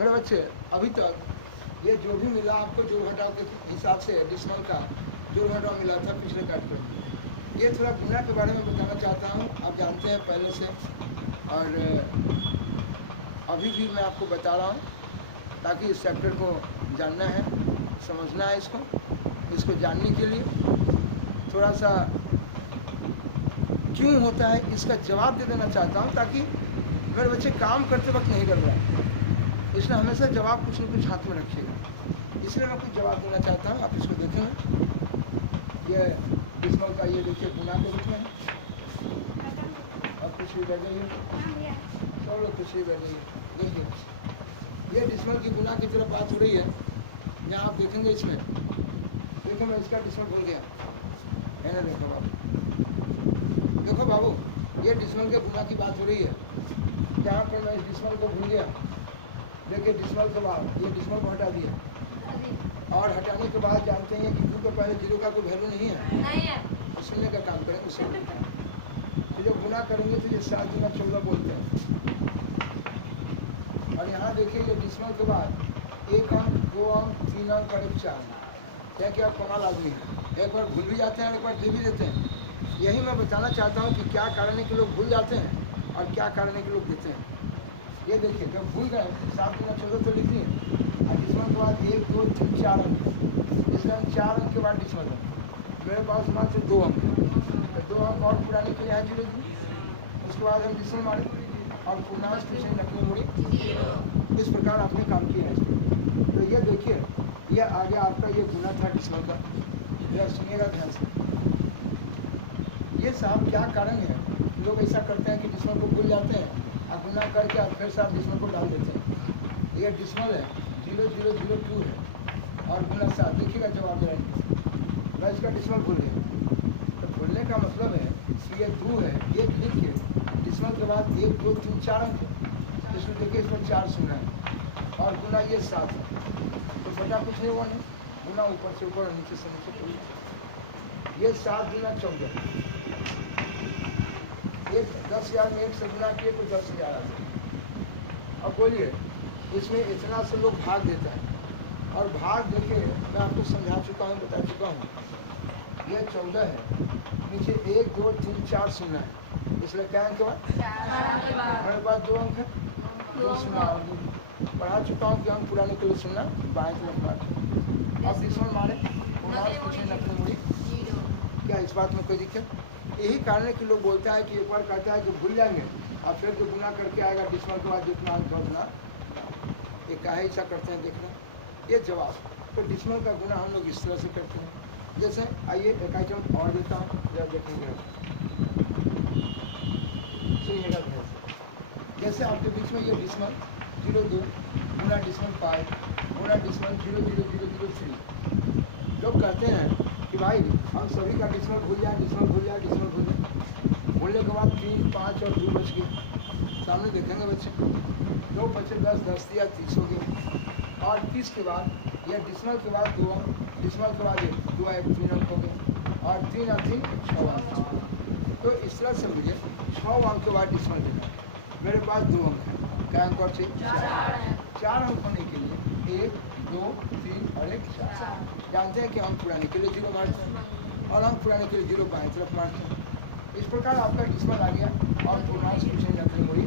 मेरे बच्चे अभी तक ये जो भी मिला आपको जोड़ घटाव के हिसाब से एडिशनल का जोड़ घटाव मिला था पिछले कार्यक्रम में, ये थोड़ा गुना के बारे में बताना चाहता हूँ। आप जानते हैं पहले से, और अभी भी मैं आपको बता रहा हूँ ताकि इस चैप्टर को जानना है, समझना है। इसको जानने के लिए थोड़ा सा क्यों होता है इसका जवाब दे देना चाहता हूँ, ताकि मेरे बच्चे काम करते वक्त नहीं कर रहे हैं, इसलिए हमेशा जवाब कुछ न कुछ हाथ में रखिएगा। इसलिए मैं कुछ जवाब देना चाहता हूँ। आप इसको देखेंगे, ये डिस्मल का ये देखिए गुना के रूप में है। अब कुछ भी बैठ जाइए, चलो कुछ भी बैठ जाइए। देखिए ये डिस्मल की गुना की तरफ बात हो रही है। यहाँ आप देखेंगे, इसमें देखो मैं इसका डिस्मल भूल गया है ना। देखो बाबू, देखो बाबू, ये डिस्मल के गुना की बात हो रही है। यहाँ पर मैं इस डिस्मल को भूल गया। देखिए डिस्मल के बाद ये डिस्मल को हटा दिया, और हटाने के बाद जानते हैं कि 2 के पहले 0 का कोई वैल्यू नहीं है, तो शून्य का काम करेंगे उसे। तो जब गुना करेंगे तो ये 7 गुना 14 बोलते हैं। और यहाँ देखिए ये डिस्मल के बाद 1 अंक, 2 अंक, 3 अंक और 1 4 अंक। क्या क्या कमाल आदमी है, एक बार भूल भी जाते हैं, एक बार दे भी देते हैं। यही मैं बताना चाहता हूँ कि क्या कारण है कि लोग भूल जाते हैं और क्या कारण है कि लोग देते हैं। ये देखिए जब भूल गए 7 गुना 14 तो लिख दिए, और डिस्मल के बाद 1 2 3 4 अंक, इसलिए 4 अंक के बाद डिस्मल है। मेरे पास मात्र 2 अंक है, तो 2 अंक और पुराने के लिए है 0 0। उसके बाद हम डिस्मल मारे और पूर्णांश कुछ नहीं रखने मुड़ी। इस प्रकार आपने काम किया है। तो ये देखिए ये आगे आपका ये गुना था डिस्मल का। यह सुनिएगा ध्यान से। ये साहब क्या कारण है लोग ऐसा करते हैं कि डिस्मल को भूल जाते हैं और गुना करके और फिर साहब डिस्मल को डाल देते हैं। ये डिस्मल है 0002 है और गुना 7। देखिएगा जवाब दे रहे हैं, मैं इसका डिस्मल भूल गया। तो भूलने का मतलब है कि ये 2 है, 1 लिख के डिस्मल के बाद 1 2 3 4 अंक है, इसमें देखिए इसमें 4 शून्य है और गुना ये 7 है। तो बटा कुछ नहीं हुआ नहीं, गुना ऊपर से ऊपर और नीचे से नीचे पूरी। ये 7 गुना 14, एक 10,000 में 1 से गुना किए तो 10,000 आ गए। अब बोलिए इसमें इतना से लोग भाग देता है, और भाग देखिए मैं आपको समझा चुका हूँ, बता चुका हूँ। ये 14 है, नीचे 1 2 3 4 शून्य है, इसलिए क्या अंक के बाद हमारे पास 2 अंक है, 2 शून्य पढ़ा चुका हूँ कि अंक पुराने के लिए शून्य बाएं तरफ मार। अब डिस्मल मारे कुछ नहीं मुड़ी। क्या इस बात में कोई दिक्कत? यही कारण है कि लोग बोलता है कि एक बार कहता है कि भूल जाएंगे और फिर जो गुना करके आएगा डिस्मल के बाद जितना अंक होगा, ये काहे ऐसा करते हैं देखना। ये जवाब तो डिस्मल का गुना हम लोग इस तरह से करते हैं। जैसे आइए एक आइटम और देता हूँ, जब देखेंगे सुनिएगा ध्यान से। जैसे आपके बीच में ये डिस्मल 02 गुना डिस्मल 5 गुना डिस्मल 00003। लोग कहते हैं कि भाई हम सभी का डिस्मल भूल जाए, डिस्मल भूल जाए, डिस्मल भूल जाए। भूलने के बाद 3 5 और 2 बच गए। सामने देखेंगे बच्चे 2 बचे 10 10 दिया 30 हो गए। और 30 के बाद यह डिस्मल के बाद 2 अंक, डिस्मल के बाद 2 1 3 अंक हो गए, और 3 और 3 6 अंक। तो इस तरह से मुझे 6 अंक के बाद डिस्मल देना। मेरे पास 2 अंक है, क्या अंक और चाहिए? 4 अंक होने के लिए 1 2 3 और 1 4। जानते हैं कि हम पुराने के लिए 0 मारते हैं और हम पुराने के लिए 0 बाएं तरफ मारते हैं। इस प्रकार आपका डिस्मल आ गया और पूर्णांश कुछ नहीं रखने मुड़ी।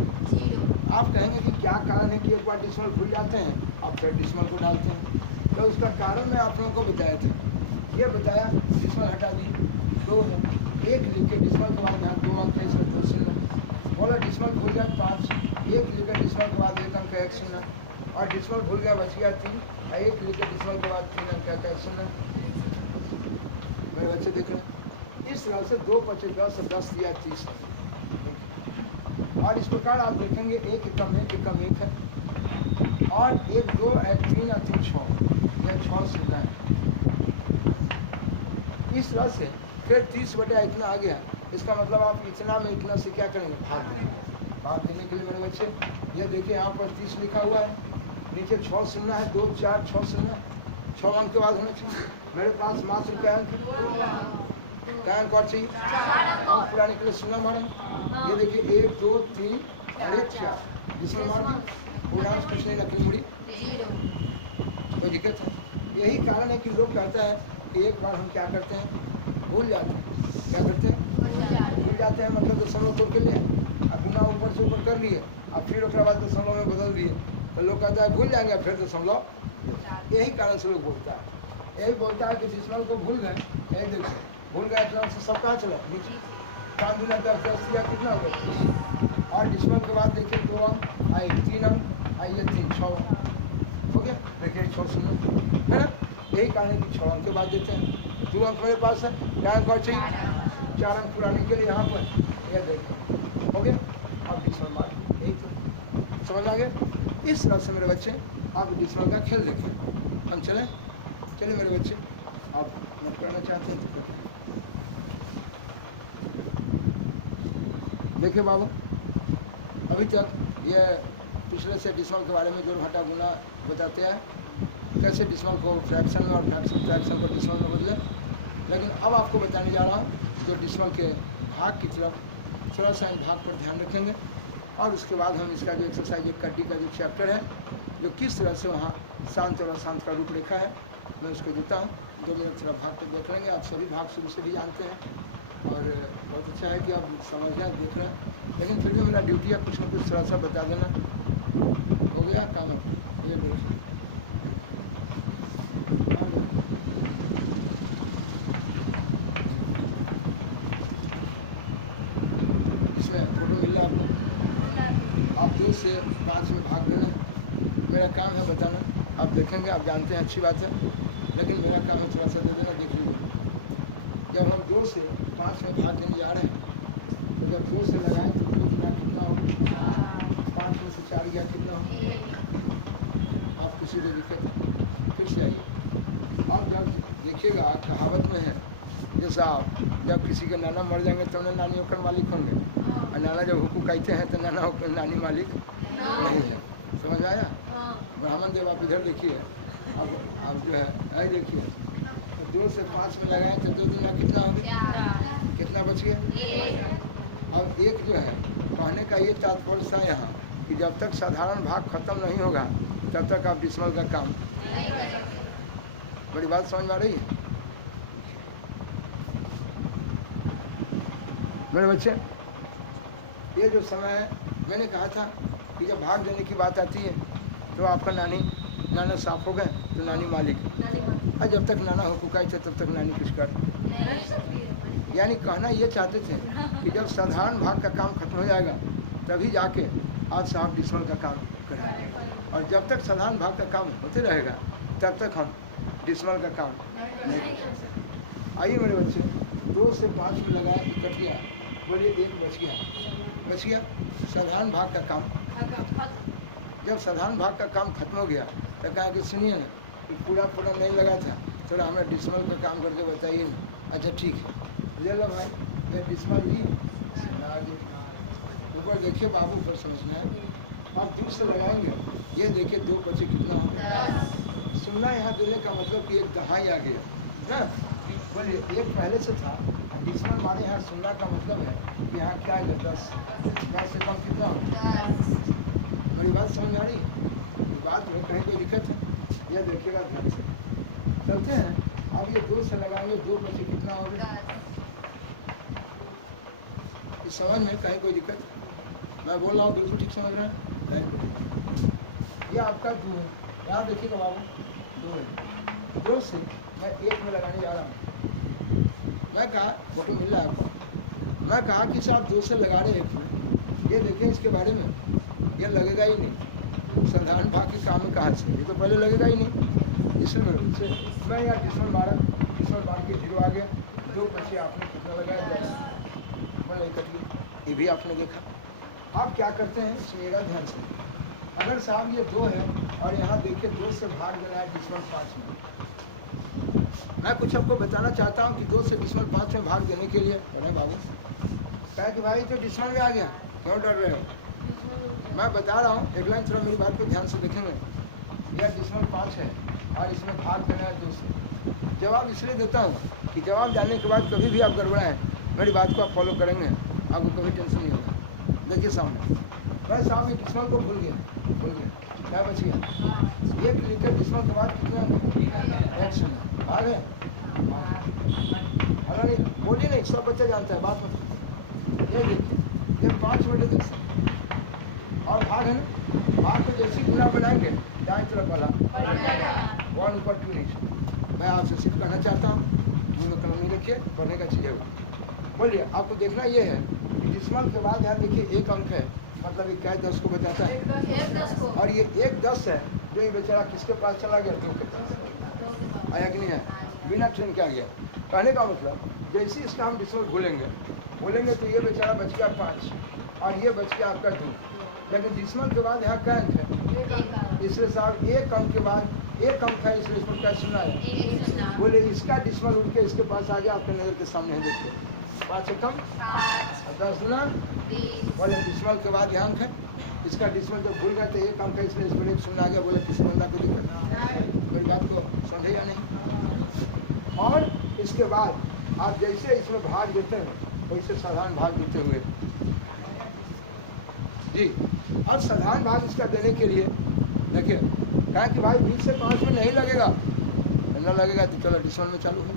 आप कहेंगे कि क्या कारण है कि एक बार डिस्मल भूल जाते हैं और फिर डिस्मल को डालते हैं। तो उसका कारण मैं आप लोगों को बताया था। ये बताया डिस्मल हटा दी 2 है, 1 लिख के डिस्मल के बाद यहाँ 2 अंक है, इसमें 2 शून्य। बोला डिस्मल भूल गया 5, 1 लिख के डिस्मल के बाद 1 अंक है 1 शून्य, और डिस्मल भूल गया बच गया 3, 1 लिख के डिस्मल के बाद 3 अंक है 1 शून्य। मेरे बच्चे देख रहे हैं इस तरह से 2 बचे 10 10 दिया 30। और इस प्रकार आप देखेंगे 1 एकम 1 है, और 1 2 3 और 3 6, यह 6 शून्य है। इस तरह से फिर 30 बटा इतना आ गया। इसका मतलब आप इतना में इतना से क्या करेंगे? भाग देंगे। भाग देने के लिए मेरे बच्चे ये देखिए यहाँ पर 30 लिखा हुआ है, नीचे 6 शून्य है, 2 4 6 शून्य, 6 अंक के बाद होना चाहिए। मेरे पास मात्र क्या अंक और चाहिए? अंक पुराने के लिए शून्य मारे। ये देखिए 1 2 3 और 1 4 जिसमें मार दी पूर्णांश कुछ नहीं रखनी मुड़ी। यही कारण है कि लोग कहते हैं कि एक बार हम क्या करते हैं, भूल जाते हैं। क्या करते हैं? भूल जाते हैं, मतलब दशमलव तोड़ के लिए अब गुना ऊपर से ऊपर कर लिए, अब फिर उसके बाद दशमलव में बदल दिए, तो लोग कहता है भूल जाएंगे, फिर दशमलव। यही कारण से लोग बोलता है, यही बोलता है कि डिस्मल को भूल गए। यही देखो, भूल गए तो सब कहाँ चला नीचे, 5 गुना 10 10 या कितना हो गया। और डिस्मल के बाद देखिए 2 अंक आए, 3 अंक आइए, 3 6 हो गया। देखिए 6 सुनो है ना, यही कारण है कि 6 अंक के बाद देते हैं। 2 अंक मेरे पास है, क्या अंक और चाहिए? 4 अंक पुराने के लिए यहाँ पर यह देखो हो गया। अब डिस्मल मार, यही तो समझ आ गया। इस तरह से मेरे बच्चे आप डिस्मल का खेल देखें। हम चलें, चलिए मेरे बच्चे, आप मत करना चाहते हैं तो करिए। देखिए बाबू, अभी तक ये पिछले से डिस्मल के बारे में जोड़ घटा गुना बताते हैं, कैसे डिस्मल को फ्रैक्शन में और फ्रैक्शन को डिस्मल में बदले। लेकिन अब आपको बताने जा रहा हूँ जो डिस्मल के भाग की तरफ, थोड़ा सा इन भाग पर ध्यान रखेंगे। और उसके बाद हम इसका जो एक्सरसाइज एक कड्डी का जो चैप्टर है, जो किस तरह से वहाँ शांत और अशांत का रूपरेखा है, मैं उसको देता हूँ। 2 मिनट थोड़ा भाग तक देख लेंगे। आप सभी भाग शुरू से भी जानते हैं और बहुत अच्छा है कि आप समझ रहे हैं, देख रहे हैं, लेकिन फिर भी मेरा ड्यूटी है कुछ न कुछ थोड़ा सा बता देना। हो गया काम ये देखिए, इसमें फोटो मिल रहा है आपको। आप 2 से 5 में भाग देना, मेरा काम है बताना। आप देखेंगे, आप जानते हैं, अच्छी बात है, लेकिन मेरा काम है थोड़ा सा दे देना। देख लीजिए, जब हम 2 से 5 में भाग देने जा रहे हैं, तो जब 2 से लगाएं तो 2 गुना कितना हो, 5 में से 4 गया कितना हो, आप किसी को दिक्कत फिर से आइए। और जब देखिएगा कहावत में है, जैसा जब किसी के नाना मर जाएंगे तो उन्हें नानी होकर मालिक होंगे, और नाना जब हुकू कहते हैं तो नाना होकर नानी मालिक नहीं है। समझ आया? ब्राह्मण देव आप इधर देखिए, अब जो है आई देखिए, 2 से 5 में लगाएं तो 2 गुना कितना हो गया, कितना बच गया। अब एक जो है कहने का ये तात्पर्य था यहाँ कि जब तक साधारण भाग खत्म नहीं होगा तब तक आप डिस्मल का काम नहीं करेंगे। बड़ी बात समझ में आ रही है मेरे बच्चे? ये जो समय है, मैंने कहा था कि जब भाग देने की बात आती है तो आपका नाना साफ हो गए तो नानी मालिक, और जब तक नाना हुकुकाई थे तब तक नानी कुछ कर। यानी कहना ये चाहते थे कि जब साधारण भाग का काम खत्म हो जाएगा तभी जाके आज साहब डिस्मल का काम करेंगे, और जब तक साधारण भाग का काम होते रहेगा तब तक हम डिस्मल का काम नहीं कर सकते। आइए मेरे बच्चे, 2 से 5 में लगाया तो कट गया, बोलिए 1 बच गया। साधारण भाग का काम, जब साधारण भाग का काम खत्म हो गया तो कहा कि सुनिए ना कि पूरा नहीं लगा था, थोड़ा हमें डिस्मल का काम करके बताइए ना। अच्छा ठीक है, ले लो भाई, मैं डिस्मल ली, ऊपर देखिए बाबू, पर समझना है। आप 2 से लगाएंगे, ये देखिए 2 बचे कितना हो। सुनना यहाँ देने का मतलब कि 1 दहाई आ गया ना, बोलिए 1 पहले से था। डिस्मल माने यहाँ सुनना का मतलब है कि यहाँ क्या है, 10 से कम कितना हो। बड़ी बात समझ में आ रही है? बात में कहीं कोई दिक्कत है? यह देखिएगा ध्यान से, चलते हैं। अब ये 2 से लगाएंगे, 2 बचे कितना हो गया। इस समझ में कहीं कोई दिक्कत? मैं बोल रहा हूँ बिल्कुल ठीक समझ रहे हैं? ये आपका 2 है, यहाँ देखिएगा बाबू 2 है। 2 से मैं 1 में लगाने जा रहा हूँ। मैं कहा फोटो मिल रहा है आपको, मैं कहा कि साहब 2 से लगा रहे 1 में, ये देखें इसके बारे में, ये लगेगा ही नहीं। साधारण भाग के काम में कहाँ से, ये तो पहले लगेगा ही नहीं। इसलिए मैं यहाँ डिस्मल मारा, डिस्मल मार के 0 आ गया। 2 बचे, आपने कितना लगाया, 10 नहीं कट गई, ये भी आपने देखा। आप क्या करते हैं सुनिएगा ध्यान से, अगर साहब ये 2 है और यहाँ देखिए 2 से भाग देना है डिस्मल 5 में। मैं कुछ आपको बताना चाहता हूँ कि 2 से डिस्मल 5 में भाग देने के लिए, अरे बाबू कहा कि भाई तो डिस्मल में आ गया, क्यों डर रहे हो? मैं बता रहा हूँ, एक लाइन थोड़ा मेरी बात को ध्यान से देखेंगे। यह डिस्मल 5 है और इसमें भाग देना है 2 से। जवाब इसलिए देता हूँ कि जवाब जानने के बाद कभी भी आप गड़बड़ाएं, मेरी बात को आप फॉलो करेंगे, आपको कभी टेंशन नहीं होगा। देखिए सामने, मैं साहब ये डिस्मल को भूल गया, क्या बच गया? एक लिख कर डिसमल के बाद कितने अंक? एक शून्य। भाग है? अरे नहीं बोलिए नहीं, सब बच्चा जानता है, बात मत। ये देखिए, ये 5/10 और भाग है ना, भाग को जैसे गुना बनाएंगे दाएं तरफ वाला 1 ऊपर 2 नीचे। मैं आपसे सिर्फ कहना चाहता हूँ, मुँह में कलम नहीं रखिए, पढ़ने का चीज़ है वो। बोलिए, आपको देखना ये है कि डिसमल के बाद यहाँ देखिए एक अंक है, मतलब ये क्या 10 को बताता है, और ये 1 10 है, जो ये बेचारा किसके पास चला गया? 2 के पास। आया कि नहीं है? बिना ट्रेन के आ गया। कहने का मतलब जैसे इसका हम डिसमल बोलेंगे तो ये बेचारा बच गया 5 और ये बच गया आपका 2। लेकिन डिसमल के बाद यहाँ क्या अंक है? इसलिए साहब एक अंक के बाद एक अंक है, इसलिए इसमें क्या सुना है? बोले इसका डिसमल उठ के इसके पास आ गया, आपके नजर के सामने है, देखिए 5 से कम 10 गुना। बोले डिसमल के बाद यहाँ अंक है, इसका डिसमल जब भूल गए तो एक अंक है, इसलिए इसमें एक शून्य आ गया। बोले किसी बंदा को दिक्कत? मेरी बात को समझे या नहीं? और इसके बाद आप जैसे इसमें भाग देते हैं वैसे साधारण भाग देते हुए जी। और साधारण भाग इसका देने के लिए देखिए, कहा कि भाई 20 से 5 में नहीं लगेगा, न लगेगा तो चलो डिसमल में चालू है।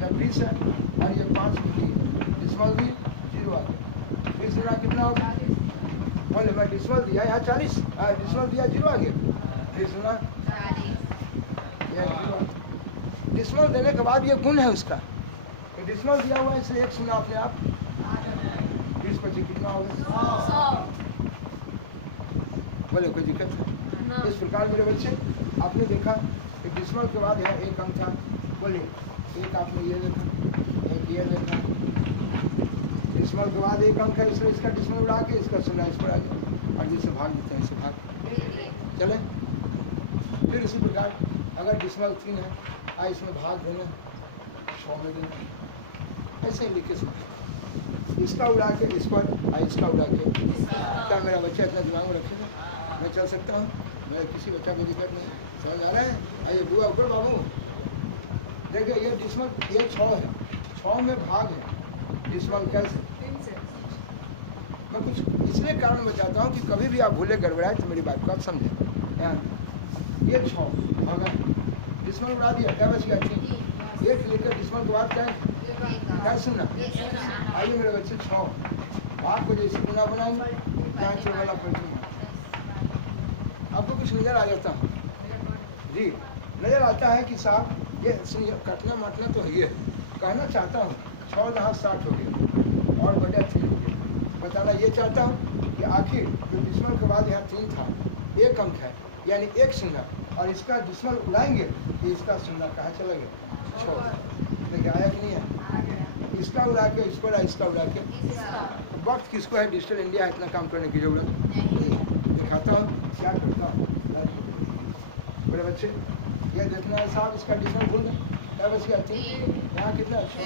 जब 20 है और ये 5 में डिसमल भी 0 आ गया, 20 गुना कितना होगा? बोले मैं डिसमल दिया यहाँ 40, डिसमल दिया 0 आ गया, 20 गुना डिसमल देने के बाद ये गुण है उसका, डिसमल दिया हुआ है इसलिए एक शून्य अपने आप 20 25 कितना होगा? बोले कोई दिक्कत है? इस प्रकार मेरे बच्चे आपने देखा कि डिसमल के बाद यहाँ एक अंक था। बोले एक आपने ये देखा, एक ये देखा, डिसमल के बाद एक अंक है, इसलिए इसका डिसमल उड़ा के इसका शून्य इस पर आ गया, और जिससे भाग देते हैं इसे भाग चले। फिर इसी प्रकार अगर डिसमल 3 है, इसमें भाग देना 100 में देना, ऐसे ही लिखे सकते, इसका उड़ा के इस पर, इसका उड़ा के। क्या मेरा बच्चा इतना दिमाग में रखेगा? मैं चल सकता हूँ? मेरे किसी बच्चा को दिक्कत नहीं, समझ आ रहा है? आइए बुआ ऊपर बाबू देखिए, ये डिसमल ये 6 है, 6 में भाग है डिसमल कैसे? मैं कुछ इसलिए कारण बताता हूँ कि कभी भी आप भूले गड़बड़ाए तो मेरी बात को आप समझें। ये 6 भागा डिसमल उड़ा दिया, क्या बच गया? 3। एक लेकर डिसमल के बाद क्या सुनना? आइए मेरे बच्चे 6 आपको जैसे गुना बनाएंगे वाला प्रश्न आपको कुछ नजर आ जाता है जी, नजर आता है कि साहब ये सुनिए, कटना मटना तो है, ये कहना चाहता हूँ 6 दहा 60 हो गया और बड़ा 3 हो गया। बताना ये चाहता हूँ कि आखिर जो डिसमल के बाद यहाँ 3 था, एक अंक है यानी एक शून्य, और इसका डिसमल उड़ाएंगे कि इसका शून्य कहाँ चला गया? 6 देखिए आया कि नहीं है? इसका उड़ा के इस पर, इसका उड़ा के वक्त किसको है? डिजिटल इंडिया है, इतना काम करने की जरूरत नहीं। दिखाता हूँ क्या करता हूँ बड़े बच्चे, ये देखना है साहब, इसका डिसमल भूल गए, क्या बच गया? 3। यहाँ कितना? 6।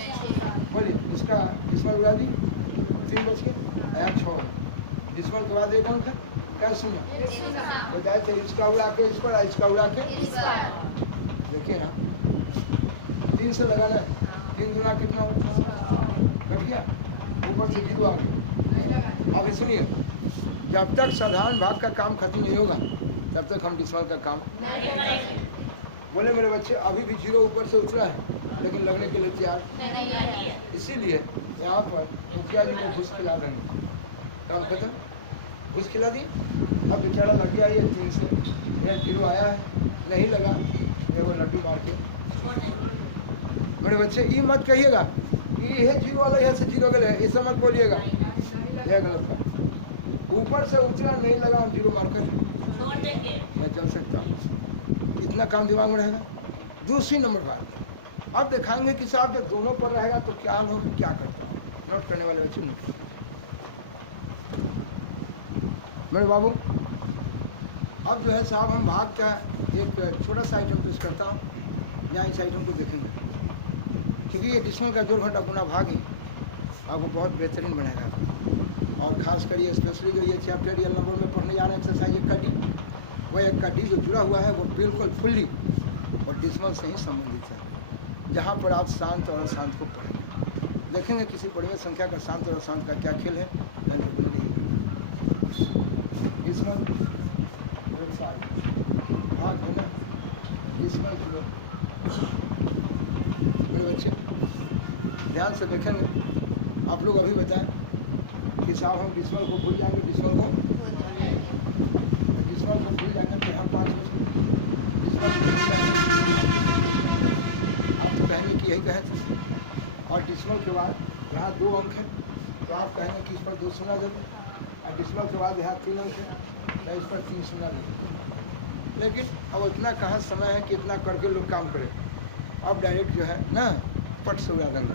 बोलिए इसका डिसमल उड़ा दी, 3 बच गए, यहाँ 6 डिसमल के बाद एक अंक है, क्या सुनिए बताए थे? इसका उड़ा के इस पर, इसका उड़ा के देखिए ना, 3 से लगाना है, 3 गुना कितना कट गया, ऊपर से 0 आ गया। अब सुनिए, जब तक साधारण भाग का काम खत्म नहीं होगा तब तक हम डिसमल का काम बोले मेरे बच्चे, अभी भी 0 ऊपर से उतरा है लेकिन लगने के लिए तैयार, इसीलिए यहाँ पर मुखिया जी को घुस खिला देंगे, काम खत्म, घुस खिला दी। अब बेचारा लग गया ये 3 से, ये 0 आया है, नहीं लगा ये वो लड्डू मार के। मेरे बच्चे ये मत कहिएगा ये है 0 वाला, यहाँ से 0 गए, ऐसा मत बोलिएगा, यह गलत है। ऊपर से उतरा नहीं लगा, हम 0 मार कर मैं चल सकता हूँ, इतना काम दिमाग में रहेगा। दूसरी नंबर बात, अब दिखाएंगे कि साहब जब दोनों पर रहेगा तो क्या होगा, क्या करता हूँ, नोट करने वाले बच्चे नोट। मेरे बाबू अब जो है साहब हम भाग का एक छोटा सा आइटम पेश करता हूँ, यहाँ इस आइटम को देखेंगे, क्योंकि ये डिसमल का 2 घंटा गुना भाग ही आपको बहुत बेहतरीन बनाएगा। और खास कर ये स्पेशली जो ये चैप्टर रियल नंबर में पढ़ने जा रहे हैं एक्सरसाइज 1 का डी, वह 1 का डी जो जुड़ा हुआ है वो बिल्कुल फुल्ली और डिसमल से ही संबंधित है, जहाँ पर आप शांत और अशांत को पढ़ेंगे। देखेंगे किसी बढ़िया संख्या का शांत और अशांत का क्या खेल है। Dismal dismal zero. मेरे बच्चे ध्यान से देखेंगे। आप लोग अभी बताएं कि साहब हम डिसमल को भूल जाएंगे, डिसमल को भूल जाएंगे तो हम 5 बजे डिसमल को भूल जाएंगे। आप तो कहेंगे कि यही कहे थे। और डिसमल के बाद यहाँ 2 अंक है तो आप कहेंगे कि इस पर 2 शून्य दे दें। और डिसमल के बाद यहाँ 3 अंक है तो इस पर 3 शून्य दे दें। लेकिन अब इतना कहाँ समय है कि इतना करके लोग काम करें। अब डायरेक्ट जो है ना पट से उड़ा देंगे।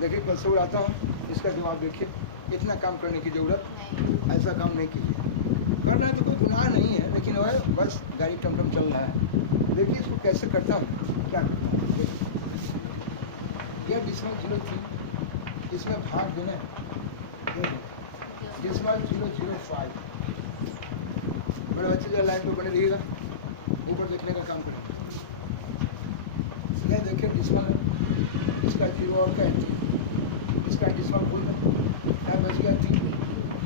देखिए पट से उड़ाता हूँ, इसका जवाब देखिए। इतना काम करने की ज़रूरत, ऐसा काम नहीं कीजिए। करना तो कोई गुनाह नहीं है, लेकिन वह बस गाड़ी टमटम चल रहा है। देखिए इसको कैसे करता हूँ, क्या करता हूँ। यह डिसमल 03, इसमें भाग देना है डिसमल 005। बड़े बच्चे जो लाइन पे बने रहिएगा, ऊपर देखने का काम करें। यह देखिए डिसमल है, इसका 0 और का एंट्री, इसका डिसमल भूल में क्या बच गया 3।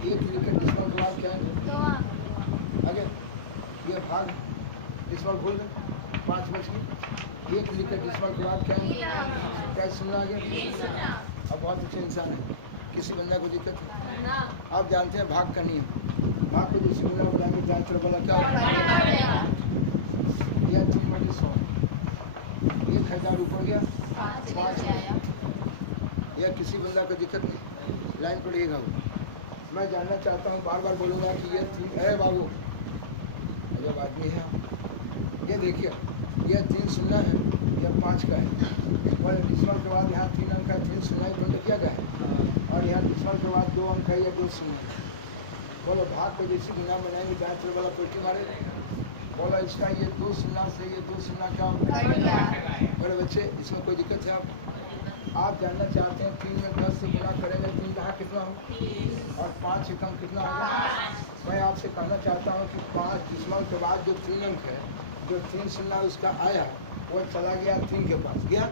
एक लिखकर डिसमल के बाद क्या है आगे, ये भाग डिसमल भूल में 5 बच गए। एक लिखकर डिसमल के बाद क्या है, क्या सुनना आगे। अब बहुत अच्छे इंसान है, किसी बंदा को दिक्कत है। आप जानते हैं भाग का नियम, भाग को जैसे बोला बुलाएंगे जाए चलो बोला क्या यह 3/100, 1000 ऊपर गया 5। यह किसी बंदा को दिक्कत नहीं, लाइन पर रहेगा वो। मैं जानना चाहता हूँ, बार बार बोलूँगा कि यह 3 है बाबू, जब आदमी है। ये देखिए यह 3 शून्य है, यह 5 का है। और डिसमल के बाद यहाँ 3 अंक का 3 शून्य बंद किया गया है। और यहाँ डिसमल के बाद 2 अंक है, यह 2 शून्य। बोलो भाग को जैसे गुना बनाएंगे जहाँ चल वाला पलटी मारे। बोलो इसका ये 2 शून्य से ये 2 शून्य क्या होगा। बड़े बच्चे इसमें कोई दिक्कत है। आप जानना चाहते हैं 3 में 10 से गुना करेंगे 3 कहाँ कितना हो और 5 से कम कितना होगा। मैं आपसे कहना चाहता हूँ कि 5 डिसमल के बाद जो 3 अंक है, जो 3 शून्य उसका आया वो चला गया 3 के पास गया।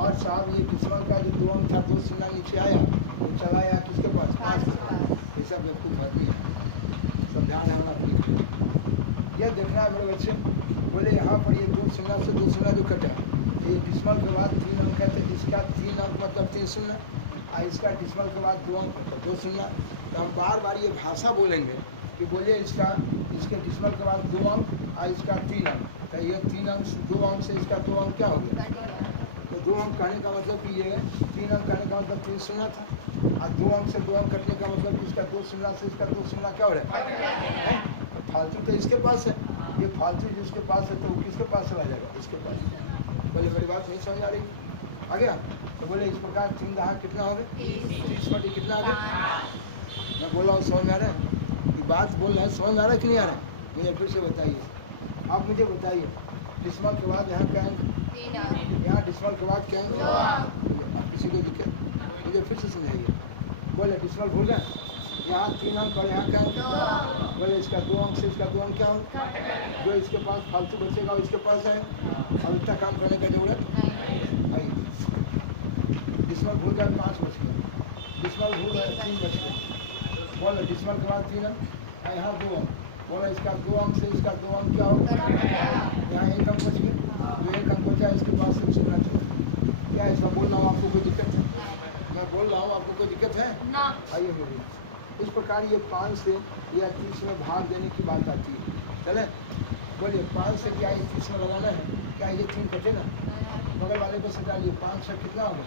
और साहब ये डिसमल का जो 2 अंक था 2 शून्य नीचे आया वो चला गया किसके पास, 5 के पास। ये सब बेवकूफ़ आदमी है, समझाना है अपनी। यह देखना है मेरे बच्चे। बोले यहाँ पर ये 2 शून्य से 2 शून्य जो कटा, ये डिसमल के बाद 3 अंक है तो इसका 3 अंक मतलब 3 शून्य, और इसका डिसमल के बाद 2 अंक मतलब 2 शून्य। तो हम बार बार ये भाषा बोलेंगे कि बोलिए इसके डिसमल के बाद 2 अंक और इसका 3 अंक। तो ये 3 अंक 2 अंक से इसका 2 अंक क्या हो गया। तो 2 अंक कहने का मतलब कि ये 3 अंक कहने का मतलब 3 शून्य था, और 2 अंक से 2 अंक कटने का मतलब कि इसका 2 शून्य से इसका 2 शून्य क्या हो रहा है। फालतू तो इसके पास है, ये फालतू जिसके पास है तो वो किसके पास चला जाएगा, इसके पास। बोले मेरी बात नहीं समझ आ रही आ गया। तो बोले इस प्रकार 3 दहा कितना हो गया 30 बटी कितना आ गया। मैं बोल रहा हूँ समझ में आ रहा है, ये बात बोल रहा है समझ में आ रहा है कि नहीं आ रहा है। मुझे फिर से बताइए, आप मुझे बताइए डिसमल के बाद यहाँ क्या है, यहाँ डिसमल के बाद क्या है। किसी को दिक्कत मुझे फिर से समझाइए। बोले डिसमल भूल गए, यहाँ 3 अंक और यहाँ क्या है। बोले इसका 2 अंक से इसका 2 अंक क्या हो, जो इसके पास फालतू बचेगा वो इसके पास है। अब इतना काम करने का जरूरत नहीं। डिसमल भूल गए 5 बच गए, डिसमल भूल गए 3 बच गए। बोले डिसमल के बाद 3 अंक और यहाँ 2 अंक। बोला इसका 2 अंक से इसका 2 अंक क्या हो, यहाँ 1 अंक बच गए। जो 1 अंक बचा इसके पास से सुनना चाहिए। क्या ऐसा बोल रहा हूँ, आपको कोई दिक्कत है। मैं बोल रहा हूँ आपको कोई दिक्कत है। आइए बोलिए। इस प्रकार ये 5 से या 30 में भाग देने की बात आती है। चले बोलिए 5 से क्या ये 30 में लगाना है, क्या ये 3 कटेगा, बगल वाले को सटा लिए 5 से कितना होगा,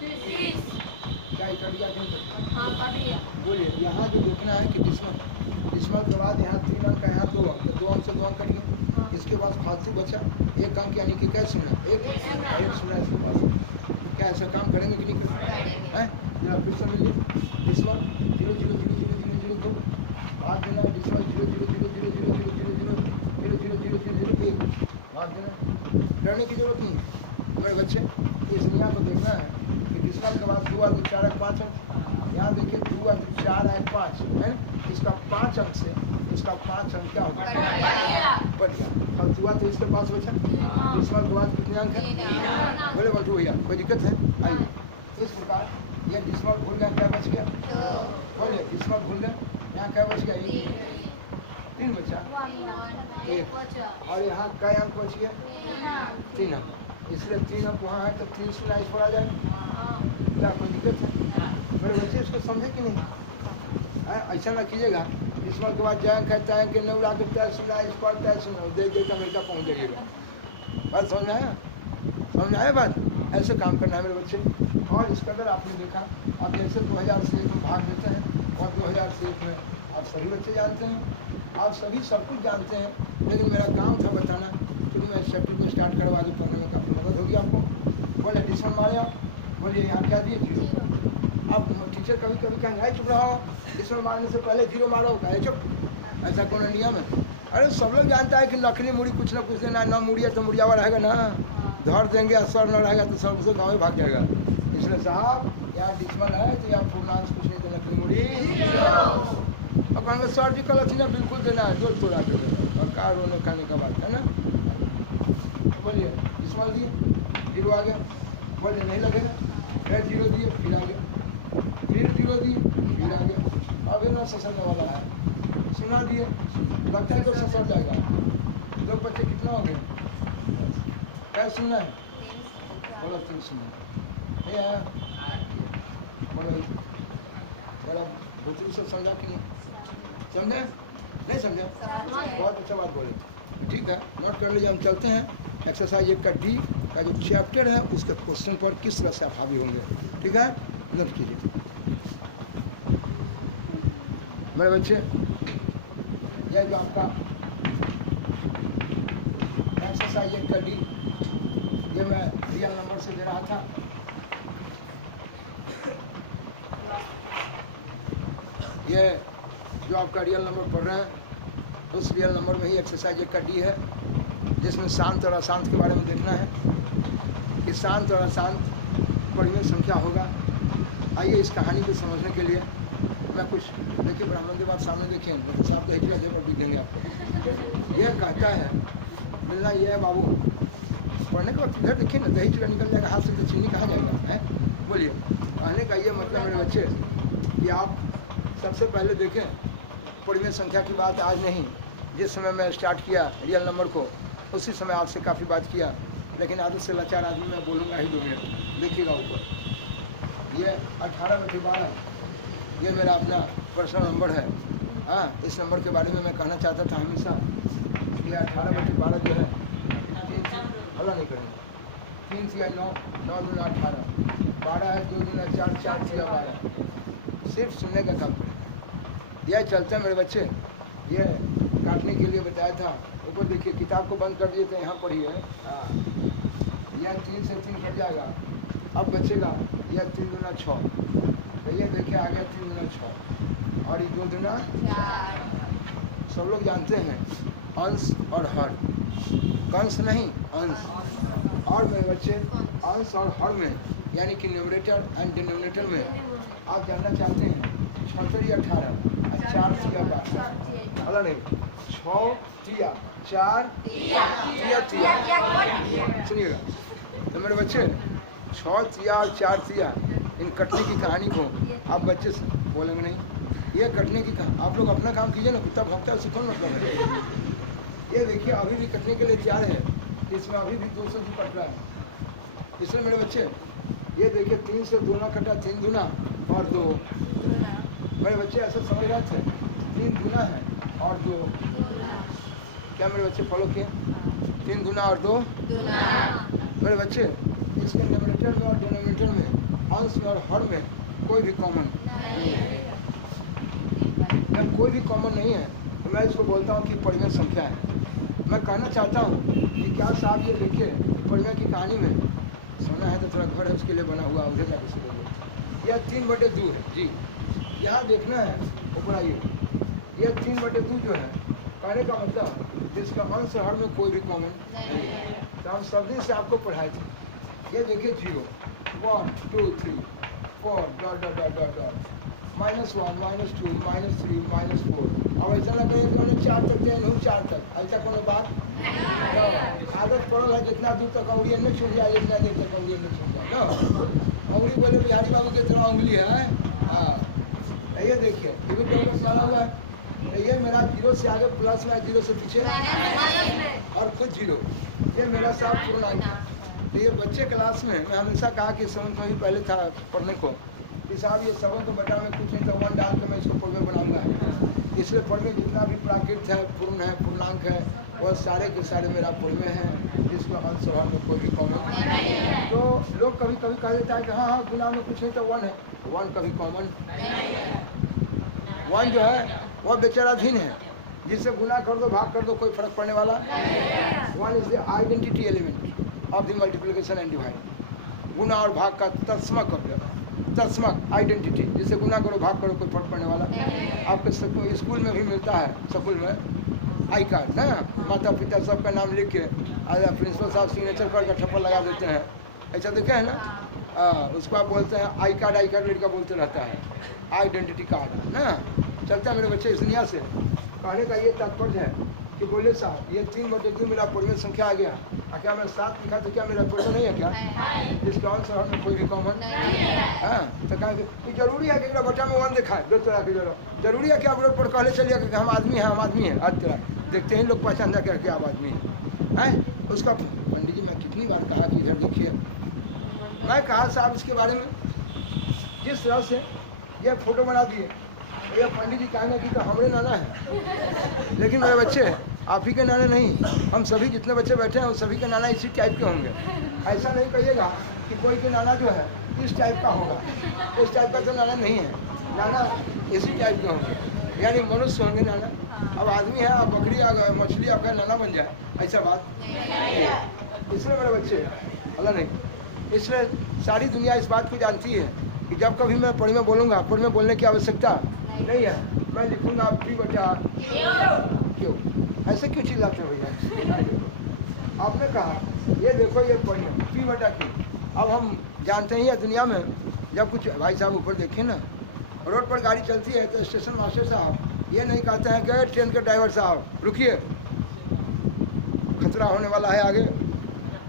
क्या ये कट गया 3 कट गया। बोलिए यहाँ जो देखना है कि डिसमल के बाद यहाँ 3 अंक का, यहाँ 2 अंक, 2 अंक से 2 अंक कट गया। इसके पास फालतू बचा 1 अंक, यानी कि क्या सुना 1 सुना इसके पास। क्या ऐसा काम करेंगे कि नहीं करेंगे। जरा फिर समझ लीजिए डिसमल 0 0 0 0 0 0 2 भाग देना, डिसमल 0 0 0 0 0 0 0 0 0 0 0 0 0 1 भाग देना। डरने की जरूरत नहीं है मेरे बच्चे। इस दुनिया को देखना है कि डिसमल के बाद 2 अंक 4 अंक 5 अंक। यहाँ देखिए 2 अंक 4 अंक 5 है, इसका 5 अंक से इसका 5 अंक क्या होगा, बढ़िया फलतुआ तो इसके पास बचा। डिसमल के बाद कितने अंक है, बोले बल्टू भैया कोई दिक्कत है। आइए इस प्रकार यह डिसमल भूल गया क्या बच गया, बोले डिसमल भूल गया यहाँ क्या बच गया। 3 बचा, एक, और यहाँ कई अंक बच गया? 3 अंक, इसलिए 3 अंक वहाँ है तो 3 सुना इस पर आ जाए। क्या कोई दिक्कत है? मेरे बच्चे इसको समझे कि नहीं? ऐसा ना कीजिएगा इसमें के बाद जय कहता है कि 9 उड़ा के 3 सुना इस पर 3 सुना दे दे अमेरिका पहुँच जाइएगा। बात समझ आया? समझ आया बात? ऐसे काम करना है मेरे बच्चे। और इसके अंदर आपने देखा, आप जैसे 2000 से 1 में भाग देते हैं और 2000 से 1 में आप सभी बच्चे जानते हैं, आप सभी सब कुछ जानते हैं, लेकिन मेरा काम था बताना, क्योंकि मैं सब्जेक्ट में स्टार्ट करवा दूँ, पढ़ने में काफ़ी मदद होगी आपको। बोले एडिशन मारे आप, बोलिए यहाँ क्या दिए? 0। अब टीचर कभी कभी कहेंगे चुप रहो, इसमें मारने से पहले 0 मारो, कहे चुप, ऐसा कौन नियम है? अरे सब लोग जानता है कि नकली मुड़ी कुछ ना कुछ देना, ना मुड़िया तो मुड़ियावा रहेगा ना, धर देंगे असर न रहेगा तो सब से गाँव भाग जाएगा। इसलिए साहब यहाँ डिस्मल है तो यहाँ पूर्णांश कुछ नहीं, तो नकली मुड़ी अब कहेंगे सर जी कल ना बिल्कुल देना है, जोर तोड़ा कर देना, और कार रोने खाने का बात है ना। बोलिए डिस्मल दिए, 0 आ गया, बोलिए नहीं लगेगा, फिर 0 दिए, फिर आ गया, फिर 0 दिए, फिर आ गया, अभी ना ससरने वाला है, सुना दिए, लगता है तो ससर जाएगा। 2 बच्चे कितना हो गए? क्या सुनना है? बोलो 3 सुनना है, आया बोलो बड़ा बुद्धि से समझा कि नहीं समझे? नहीं समझा? बहुत अच्छा बात बोले, ठीक है, नोट कर लीजिए। हम चलते हैं एक्सरसाइज 1 का डी का जो चैप्टर है उसके क्वेश्चन पर किस तरह से आप हावी होंगे, ठीक है, नोट कीजिए मेरे बच्चे। यह जो आपका एक्सरसाइज 1 का डी, ये मैं रियल नंबर से दे रहा था, ये जो आपका रियल नंबर पढ़ रहे हैं उस रियल नंबर में ही एक्सरसाइज 1 का डी है, जिसमें शांत और अशांत के बारे में देखना है कि शांत और अशांत परिमेय संख्या होगा। आइए इस कहानी को समझने के लिए मैं कुछ देखिए, ब्राह्मण की बात सामने देखिए, मतलब साहब तो हिजरा दे पर भी देंगे आपको। यह कहता है मिलना ये है बाबू, पढ़ने के वक्त इधर देखिए ना, दही चूड़ा निकल जाएगा हाथ से तो चीनी कहाँ जाएगा है? बोलिए, कहने का ये मतलब मेरे बच्चे कि आप सबसे पहले देखें परिमेय संख्या की बात आज नहीं, जिस समय मैं स्टार्ट किया रियल नंबर को उसी समय आपसे काफ़ी बात किया, लेकिन आदत से लाचार आदमी मैं बोलूँगा ही 2 मिनट। देखिएगा ऊपर ये 18/12, ये मेरा अपना पर्सनल नंबर है। हाँ, इस नंबर के बारे में मैं कहना चाहता था हमेशा, ये 18/12 जो है, हल्ला नहीं करेंगे, 3 से 9, 9 दूना 18, 12 है, 2 दूना 4, 4 से 12, सिर्फ सुनने का काम करेंगे। यह चलते हैं मेरे बच्चे, ये काटने के लिए बताया था, ऊपर देखिए, किताब को बंद कर दिए तो यहाँ पढ़िए। हाँ, यह 3 से 3 कट जाएगा, अब बचेगा यह 3 दूना 6, तो ये देखिए आ गया 3 दूना 6, और ये 2 दूना 4। सब लोग जानते हैं अंश और हर, कंस नहीं अंश। और मेरे बच्चे अंश और हर में यानी कि न्यूमरेटर एंड डिनोमिनेटर में आप जानना चाहते हैं 6 18 और 4 3 12, अला नहीं 6 3 4 3 सुनिएगा। तो मेरे बच्चे 6 3 और 4 3 इन कटने की कहानी को आप बच्चे बोलेंगे नहीं, ये कटने की कहानी, आप लोग अपना काम कीजिए ना, कुत्ता भौंकता है उससे कौन मतलब है? ये देखिए अभी भी कटने के लिए तैयार है, इसमें अभी भी 200 भी कट रहा है। इसलिए मेरे बच्चे ये देखिए 3 से 2 ना कटा, 3 दूना और 2। मेरे बच्चे ऐसा समझ रहे थे 3 दूना है और 2, क्या मेरे बच्चे फॉलो किए? 3 दूना और 2। मेरे बच्चे इसके न्यूमरेटर में और डिनोमिनेटर में, अंश में और हर में कोई भी कॉमन नहीं है। जब कोई भी कॉमन नहीं है तो मैं इसको बोलता हूँ कि परिमेय संख्या है। मैं कहना चाहता हूँ कि क्या साहब ये देखिए परिमेय की कहानी में सोना है तो थोड़ा घर है उसके लिए बना हुआ, उधर जाकर से बोलो, यह 3/2 है जी, यहाँ देखना है ऊपर आइए, यह 3/2 जो है, कहने का मतलब जिसका अंश हर में कोई भी कॉमन नहीं है। तो हम सब दिन से आपको पढ़ाए थे, ये देखिए 0 1 2 3 4 dot dot dot dot dot -1 -2 -3 -4। अब ऐसा लगे कि मैंने 4 तक देन हूँ 4 तक, ऐसा कोनो बात आदत पड़ल है, जितना दूर तक अंगुली नहीं छूट जाए, जितना देर तक अंगुली नहीं छूट जाए ना। अंगुली बोले बिहारी बाबू की तरह अंगुली है। हाँ, ये देखिए ये भी डाला हुआ है, तो ये मेरा जीरो से आगे प्लस में, जीरो से पीछे और खुद जीरो, ये मेरा साहब पूर्णांक है। तो ये बच्चे क्लास में मैं हमेशा कहा कि सेवंथ में भी पहले था पढ़ने को कि साहब ये सबों को बटा में कुछ नहीं तो वन डाल के मैं इसको पढ़ में बनाऊंगा। इसलिए पढ़ में जितना भी प्राकृत है, पूर्ण है, पूर्णांक है, वह सारे के सारे मेरा पढ़ में है, जिसको अंश स्वभाव में कोई भी कॉमन नहीं है। तो लोग कभी कभी कह देता है कि हाँ हाँ गुना में कुछ नहीं तो वन है, वन कभी कॉमन वन जो है वह बेचाराधीन है, जिससे गुना कर दो भाग कर दो कोई फर्क पड़ने वाला। One is the identity element of the multiplication and divide. गुना और भाग का तस्मक आइडेंटिटी, जिससे गुना करो भाग करो कोई फर्क पड़ने वाला। आपके स्कूल में भी मिलता है, स्कूल में आई कार्ड ना, माता पिता सबका नाम लिख के प्रिंसिपल साहब सिग्नेचर करके ठप्पा लगा देते हैं, ऐसा देखे है ना। उसको आप बोलते हैं आई कार्ड लड़का बोलते रहता है, आइडेंटिटी कार्ड ना। चलता है मेरे बच्चे इस दुनिया से। कहने का ये तात्पर्य है कि बोले साहब ये 3/2 मेरा पूर्ण संख्या आ गया, क्या मैं 7 लिखा तो क्या मेरा पूर्ण नहीं है क्या? जिसके आंसर में कोई भी कॉमन हाँ, तो कहेंगे जरूरी है कि मेरा बच्चा में 1 दिखा है, दो तरह की जरूरी है कि आप रोड पर कहले चलिए कि हम आदमी हैं, हम आदमी हैं। आज तरह देखते हैं लोग पहचान जा करके आप आदमी हैं। उसका पंडित जी मैं कितनी बार कहा कि इधर देखिए, मैं कहा साहब इसके बारे में जिस तरह से ये फोटो बना दिए, ये पंडित जी कहेंगे कि तो हमारे नाना है, लेकिन मेरे बच्चे आप ही के नाना नहीं, हम सभी जितने बच्चे बैठे हैं उन सभी के नाना इसी टाइप के होंगे। ऐसा नहीं कहिएगा कि कोई के नाना जो है इस टाइप का होगा, इस टाइप का तो नाना नहीं है, नाना इसी टाइप के होंगे, यानी मनुष्य होंगे नाना। अब आदमी है, अब बकरी आ गए, मछली आपका नाना बन जाए, ऐसा बात इसलिए मेरे बच्चे अल्लाह नहीं। इसलिए सारी दुनिया इस बात को जानती है कि जब कभी मैं पढ़ में बोलूँगा, पढ़ में बोलने की आवश्यकता नहीं है, मैं लिखूंगा पी बटा क्यों। ऐसे क्यों चिल्लाते हो भैया? आपने कहा ये देखो ये पढ़िए पी बटा क्यों। अब हम जानते ही है दुनिया में जब कुछ भाई साहब ऊपर देखें ना, रोड पर गाड़ी चलती है तो स्टेशन मास्टर साहब ये नहीं कहते हैं कि ट्रेन के ड्राइवर साहब रुकिए खतरा होने वाला है आगे,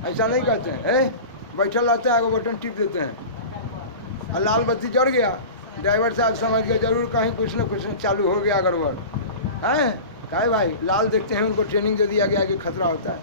ऐसा नहीं कहते हैं। बैठल रहता है, बटन टिप देते हैं और लाल बत्ती जड़ गया, ड्राइवर साहब समझ गए जरूर कहीं कुछ न कुछ चालू हो गया गड़बड़ है। कहे भाई लाल देखते हैं, उनको ट्रेनिंग दे दिया गया कि खतरा होता है।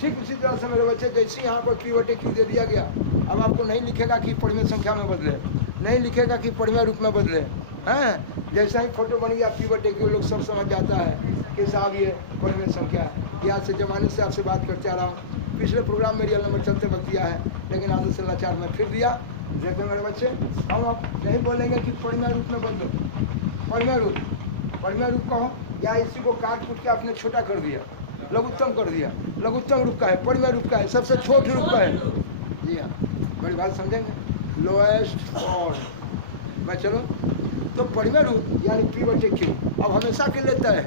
ठीक इसी तरह से मेरे बच्चे जैसे यहाँ पर P/Q दे दिया गया, अब आपको नहीं लिखेगा कि पढ़वे संख्या में बदले, नहीं लिखेगा कि पढ़वे रूप में बदले हैं। जैसा ही फोटो बन गया P/Q लोग सब समझ जाता है कि साहब ये पढ़वे संख्या है। आज से ज़माने से आपसे बात करते आ रहा हूँ, पिछले प्रोग्राम में रियल नंबर चलते वक्त दिया है, लेकिन आदत से लाचार में फिर दिया। देखो मेरे बच्चे, हम अब नहीं बोलेंगे कि पढ़वे रूप में बदलो, पढ़वे रूप कहो, या इसी को काट कूट के आपने छोटा कर दिया, लघुत्तम कर दिया। लघुत्तम रूप का है, पढ़वे रूप का है, सबसे छोट रूप का है। जी हाँ, बड़ी बात समझेंगे, लोएस्ट फॉर्म मैं चलो तो पढ़वे रूप यानी P/Q अब हमेशा के लिए तय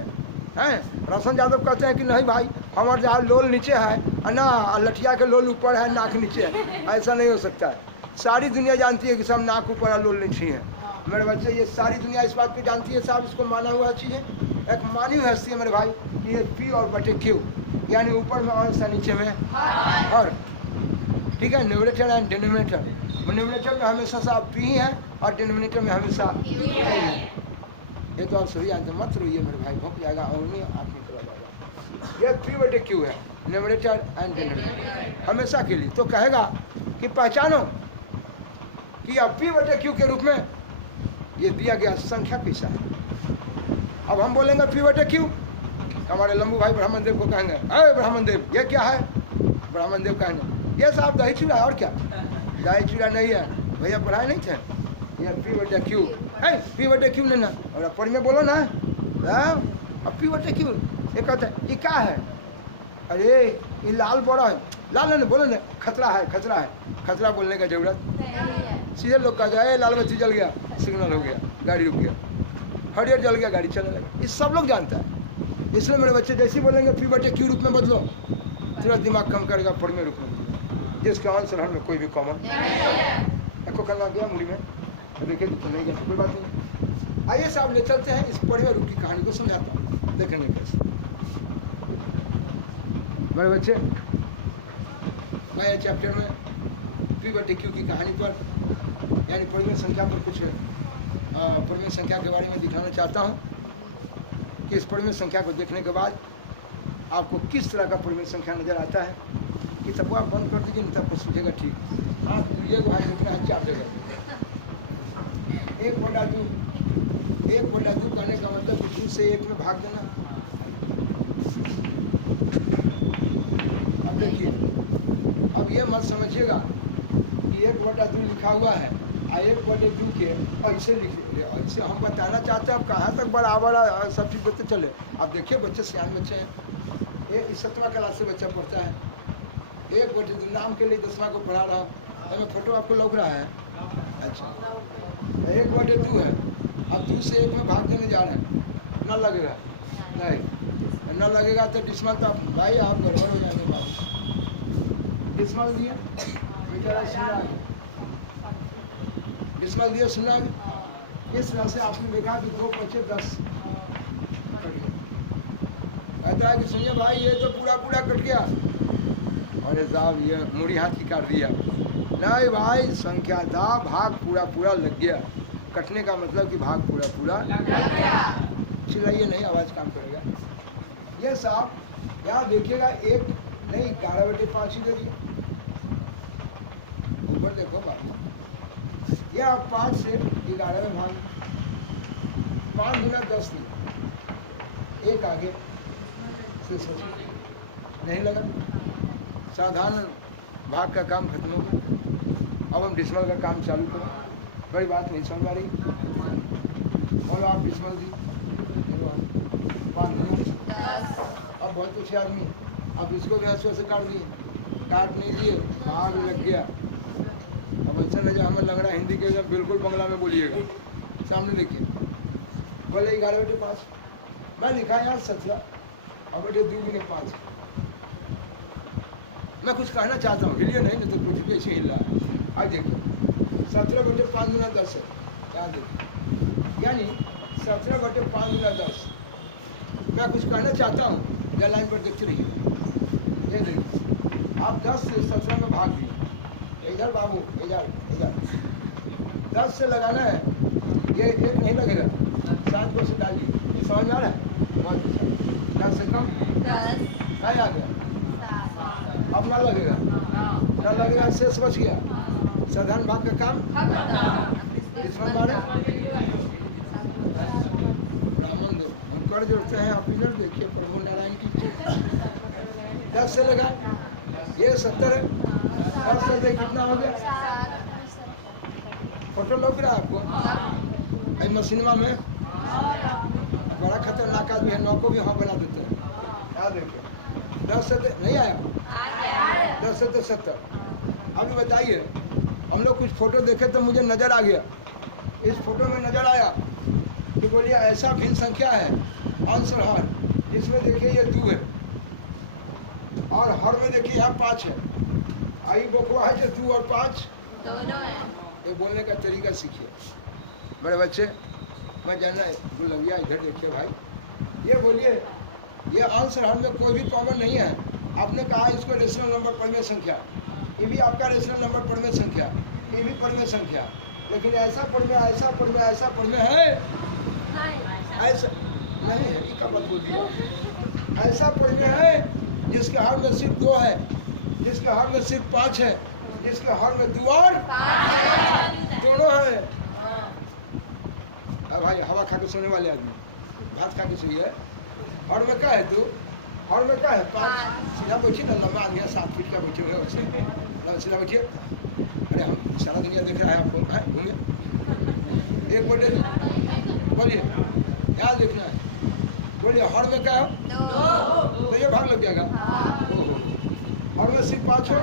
है। रोशन यादव कहते हैं कि नहीं भाई हमारे जहाँ लोल नीचे है ना, लठिया के लोल ऊपर है, नाक नीचे है, ऐसा नहीं हो सकता है। सारी दुनिया जानती है कि सब नाक ऊपर है, लोल नीचे है। मेरे बच्चे ये सारी दुनिया इस बात को जानती है साहब, इसको माना हुआ चीज़ है, एक मानी हुई हस्ती है मेरे भाई कि ये P/Q यानी ऊपर में अंश है, नीचे में और ठीक है। न्यूमरेटर एंड डिनोमिनेटर, न्यूमरेटर में हमेशा साहब P है और डिनोमिनेटर में हमेशा ये तो आप सभी जानते हैं। मत रोइए मेरे भाई, भूख जाएगा और नहीं आप निकला जाएगा। ये P/Q है, न्यूमरेटर एंड डिनोमिनेटर हमेशा के लिए। तो कहेगा कि पहचानो कि अब P/Q के रूप में ये दिया गया संख्या कैसा है। अब हम बोलेंगे P/Q, हमारे लंबू भाई ब्राह्मण देव को कहेंगे अरे ब्राह्मण देव ये क्या है। ब्राह्मण देव कहेंगे ये साहब दही चूड़ा और क्या, दही चूड़ा नहीं है भैया, पढ़ाए नहीं थे, ये P/Q है, P/Q नहीं ना। और पढ़ में बोलो ना अब P/Q ये कहते हैं ये क्या है, अरे ये लाल बड़ा है, लाल नहीं बोलो ना, खतरा है, खतरा है, खतरा बोलने का जरूरत सीधे लोग कह जाए लाल बत्ती जल गया, सिग्नल हो गया, गाड़ी रुक गया, हरियर जल गया, गाड़ी चलने लगा। ये सब लोग जानता है। इसलिए मेरे बच्चे जैसे बोलेंगे P/Q रूप में बदलो, तुरंत दिमाग कम करेगा पढ़वे रूप में, जिसका आंसर हर में कोई भी कॉमन को करना गया मुड़ी में तो देखिए तो नहीं गया, कोई बात नहीं। आइए साहब ले चलते हैं इस पढ़वे रूप की कहानी को समझाता हूँ, देखेंगे कैसे। मेरे बच्चे मैं चैप्टर में P/Q की कहानी पर यानी पढ़वे संख्या पर कुछ पढ़वे संख्या के बारे में दिखाना चाहता हूँ। कि इस परिमेय संख्या को देखने के बाद आपको किस तरह का परिमेय संख्या नजर आता है। कि सबको आप बंद कर दीजिए, नहीं तो आपको सूझेगा ठीक। आप ये भाई लिखना है 4 जगह 1/2 करने का मतलब 2 से 1 में भाग देना। अब देखिए, अब ये मत समझिएगा कि 1/2 लिखा हुआ है और 1/2 के ऐसे लिख, ऐसे हम बताना चाहते हैं। अब कहाँ तक बड़ा सब चीज़ बताते चले। अब देखिए बच्चे सियान बच्चे हैं, ये 7वां क्लास से बच्चा पढ़ता है। 1/2 नाम के लिए 10वां को पढ़ा रहा हूँ। तो फोटो आपको लग रहा है? अच्छा, 1/2 है। अब 2 से 1 में भाग देने जा रहे हैं, न लगेगा नहीं, न लगेगा तो डिस्मल तो भाई आप गड़बड़ हो जाएंगे। बाबू डिस्मल दिए बेचारा सुना, डिस्मल दिए सुना। इस तरह से आपने देखा कि 2 × 10 कहता है कि सुनिए भाई ये तो पूरा कट गया। अरे साहब ये मुड़ी हाथ की काट दिया। नहीं भाई, संख्या था, भाग पूरा लग गया। कटने का मतलब कि भाग पूरा लग गया। चिल्लाइए नहीं, आवाज़ काम करेगा। ये साहब यहाँ देखिएगा, 1 नहीं 11/5 ही दे दिया। ऊपर देखो बाबू, ये आप 5 से 11 में भाग, 5 × 10 नहीं, 1 आगे से नहीं लगा। साधारण भाग का काम खत्म हो गया। अब हम डिस्मल का काम चालू करें। बड़ी बात नहीं समझ आ रही, बोलो आप डिस्मल दी। अब बहुत कुछ आदमी, अब इसको भी हंसुआ से काट दिए, काट नहीं दिए, भाग लग गया। अब ऐसा नहीं जो हमें लग रहा है हिंदी के बिल्कुल बंगला में बोलिएगा। सामने देखिए, बोले 11/5, मैं लिखा यहाँ 17 और 2 × 5। मैं कुछ कहना चाहता हूँ, हिलिए नहीं तो कुछ भी ऐसे हिल रहा है। आज देखो 17/5 × 10 है, यहाँ देखो, यानी 17/5 × 10। मैं कुछ कहना चाहता हूँ, या लाइन पर देखते रहिए। ये देखो, आप 10 से 17 में भाग दिए। इधर बाबू, इधर 10 से लगाना है, ये 1 नहीं लगेगा, 7 को से डालिए। समझ आ रहा है? 10 से कम 10 नहीं आ गया, अब ना लगेगा, ना लगेगा, शेष बच गया। साधारण भाग का काम इसमें ब्राह्मण दो हम कर जोड़ते हैं। आप इधर देखिए, प्रभु नारायण की 10 से लगा, ये 70 है। 10 से कितना हो गया? फोटो लग रहा है आपको? मशीनमा में बड़ा खतरनाक आदमी है, 9 को भी हाँ बना देते हैं। क्या देखिए, 10 से नहीं आया, 10 से तो 70। अभी बताइए, हम लोग कुछ फोटो देखे तो मुझे नजर आ गया, इस फोटो में नजर आया कि बोलिए ऐसा भिन्न संख्या है अंश और हर। इसमें देखिए ये 2 है और हर में देखिए यहाँ 5 है। आई बकवा है जो 2 और 5 दोनों है। ये बोलने का तरीका सीखिए बड़े बच्चे। मैं जानना है गुलविया, इधर देखिए भाई, ये बोलिए ये अंश और हर में कोई भी कॉमन नहीं है। आपने कहा इसको रेशनल नंबर परिमेय संख्या, ये भी आपका रेशनल नंबर परिमेय संख्या, ये भी परिमेय संख्या। लेकिन ऐसा परिमेय है, ऐसा नहीं है, इसका मत बोलिए। ऐसा परिमेय है जिसके हर में सिर्फ 2 है, जिसके हर में सिर्फ 5 है, जिसके हर में 2 और 5 दोनों है। अब भाई हवा खा के सोने वाले आदमी भात खा के सोइए। हर में क्या है? 2 और में क्या है? 5। सीधा बैठिए ना, लंबा आदमी 7 फीट का बैठे हुए वैसे सीधा बैठिए। अरे हम सारा दुनिया देख रहा है आपको, घूमिए 1/2 बोलिए, क्या देखना है? बोलिए हर में क्या है? 2 तो ये भाग लग जाएगा। हर में सिर्फ 5 है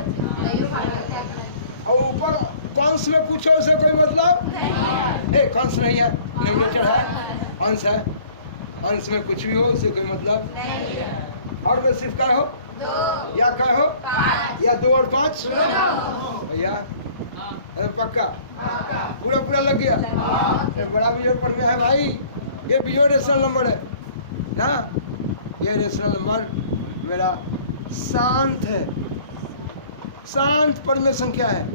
और ऊपर कंस में पूछो उसे कोई मतलब नहीं। कंस नहीं है, नहीं नेचर है, अंश है। अंश में कुछ भी हो उसे कोई मतलब नहीं है। और में सिर्फ क्या हो? 2 या क्या हो? 5 या 2 और 5 भैया पक्का पूरा लग गया। ये बड़ा बिजोड़ पर में है भाई, ये बिजोड़ रेशनल नंबर है ना। ये रेशनल नंबर मेरा शांत है, शांत परिमेय संख्या है।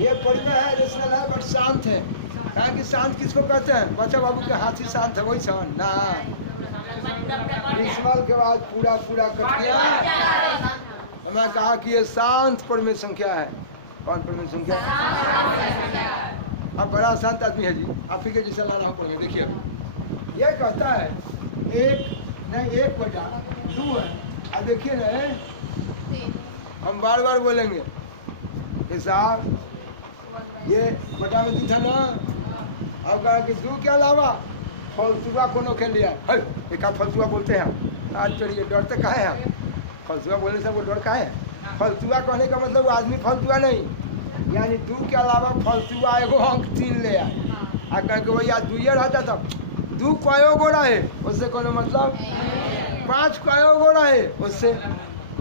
ये परिमेय है, रेशनल है, बट शांत है। कहा कि शांत किसको कहते हैं? बच्चा बाबू के हाथ ही शांत है, वही शांत ना। डिसमल के बाद पूरा पूरा कट गया। तो मैं कहा कि ये शांत परमेय संख्या है। कौन परमेय संख्या? अब बड़ा शांत आदमी है जी, आप ही के जैसा लाना हो पड़ेगा। देखिए ये कहता है एक बटा 2 है। अब देखिए ना, हम बार बार बोलेंगे हिसाब ये बटा में 2 था ना। अब कहा कि 2 के अलावा फलतुआ कोनो खेल लिया है। एक फलतुआ बोलते हैं आज चलिए, डरते काहे हैं? फलतुआ बोलने से वो डर काहे है? फलतुआ कहने का मतलब वो आदमी फलतुआ नहीं, यानी 2 के अलावा फलतुआ एगो अंक 3 ले आए। आ कह के भैया 2 रहता तब 2 कयो गो रहे उससे कोनो मतलब 5 कयो गो रहे उससे।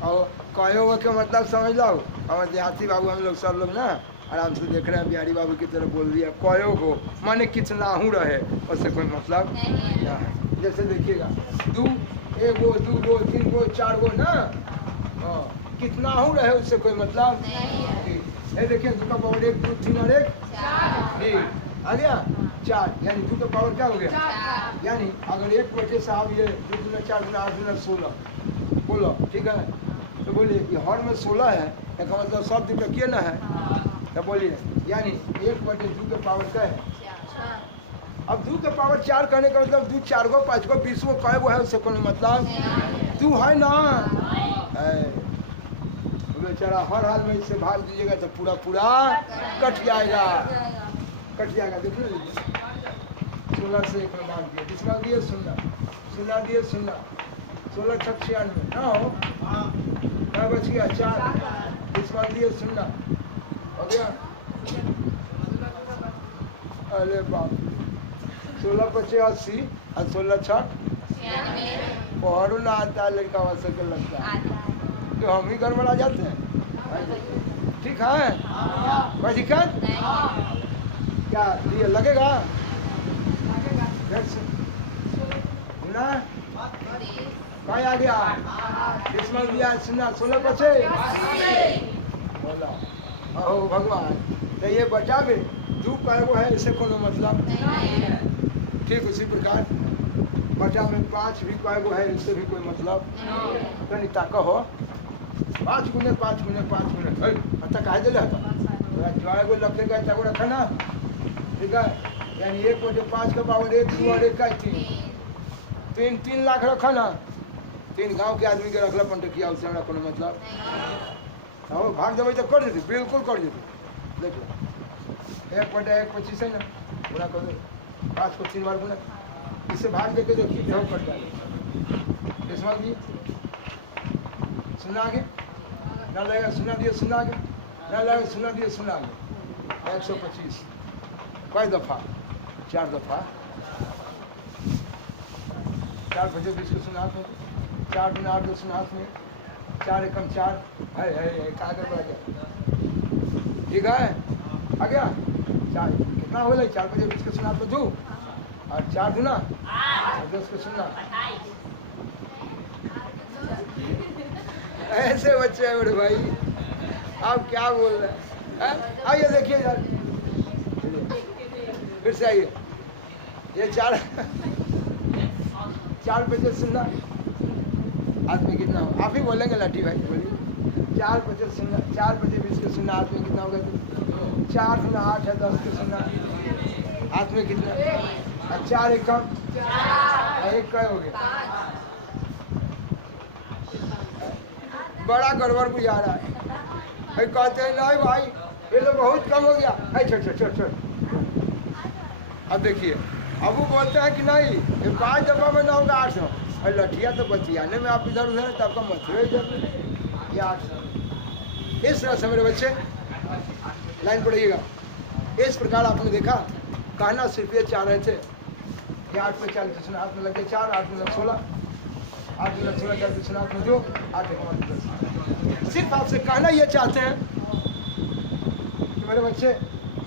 और कयो गो के मतलब समझ लो। हमारे देहाती बाबू हम लोग सब लोग ना आराम से देख रहे हैं, बिहारी बाबू की तरह बोल दिया कयो गो माने कितना हूँ रहे उससे कोई मतलब क्या है। जैसे देखिएगा 2 1 गो 2 गो 3 गो 4 गो ना, कितना हूँ रहे उससे कोई मतलब नहीं। देखिए 2 का पावर 1 2 3 और 1 4 आ गया 4, यानी 2 का पावर क्या हो गया? यानी अगर 1 बचे साहब ये 2 गुना 4 गुना 8 गुना 16 बोलो, ठीक है? तो बोलिए ये हर में 16 है, इसका मतलब सब द्विपक्षीय ना है। तो बोलिए यानी 1 बटे 2 के पावर क्या है? अब 2 के पावर 4 करने का मतलब 2 4 गो 5 गो 20 गो कई गो है उससे कोनो मतलब 2 है ना। बेचारा हर हाल में इससे भाग दीजिएगा तो पूरा पूरा कट जाएगा, कट जाएगा। देख लीजिए 16 से 1 में भाग दिया, किसका दिए 0 दिए 0 16 6 96 ना हो क्या बच गया 4, किसका दिए 0 हो गया। अरे बाप 16 5 80 और 16 6 पहाड़ू ना आता है लड़का वैसे के लगता है तो हम ही गड़बड़ा जाते हैं। ठीक है कोई दिक्कत क्या ये लगेगा ना कहीं आ गया किस्मत दिया 16 बचे बोला ओ भगवान तो ये बचा भी 2 पैगो है इससे कोनो मतलब ठीक। उसी प्रकार बचा में 5 भी पैगो है इससे भी कोई मतलब नहीं। ताका हो 5 गुने 5 गुने 5 गुने अच्छा कहे दिले था जो गो लगेगा तक रखा ना, ठीक है? यानी 1 बटे 5 का पावर 1 2 और 1 का 3 3 लाख रखा ना। 3 गांव के आदमी के रखला पंट किया उससे हमरा कोनो मतलब और भाग देवे तो कर देती, बिल्कुल कर देती। देखो 1 बटे 1 25 है ना, पूरा कर दो 5 को 3 बार गुना, इससे भाग देके देखिए जो कट जाएगा। किस्मत जी 0 आगे ना लगेगा 0 दिए 0 आगे ना लगेगा 0 दिए 0 आगे 125 कई दफा 4 दफा 4 बजे 20 को 0 हाथ में 4 गुना 8 को 0 हाथ में 4 एकम 4 है कागज बढ़ गया, ठीक है? आ गया 4 कितना हो गया 4 बजे 20 को 0 हाथ में 2 और 4 गुना 10 को 0 ऐसे बच्चे हैं मेरे भाई, आप क्या बोल रहे हैं? आइए देखिए यार फिर से आइए ये 4 बजे 0 हाथ में कितना हो आप ही बोलेंगे लाठी भाई बोलिए 4 बजे 0 4 बजे 20 के 0 हाथ में कितना होगा? 4 गुना 8 है 10 के 0 हाथ में कितना 4 एकम 1 का हो गया। बड़ा गड़बड़ बुझा रहा है। कहते हैं नहीं भाई ये तो बहुत कम हो गया। छोड़ अब देखिए अब वो बोलते हैं कि नहीं ये 5 दफा में ना होगा 800 और लठिया तो बतियाने में आप इधर उधर तब का मथुरे इधर ये 800। इस तरह से मेरे बच्चे लाइन पढ़िएगा। इस प्रकार आपने देखा कहना सिर्फ ये चाह रहे थे कि 8 पे 40 हाथ में लगे 4 8 में 16 8 में 16 40 हाथ में जो 8 सिर्फ आपसे कहना ये चाहते हैं कि मेरे बच्चे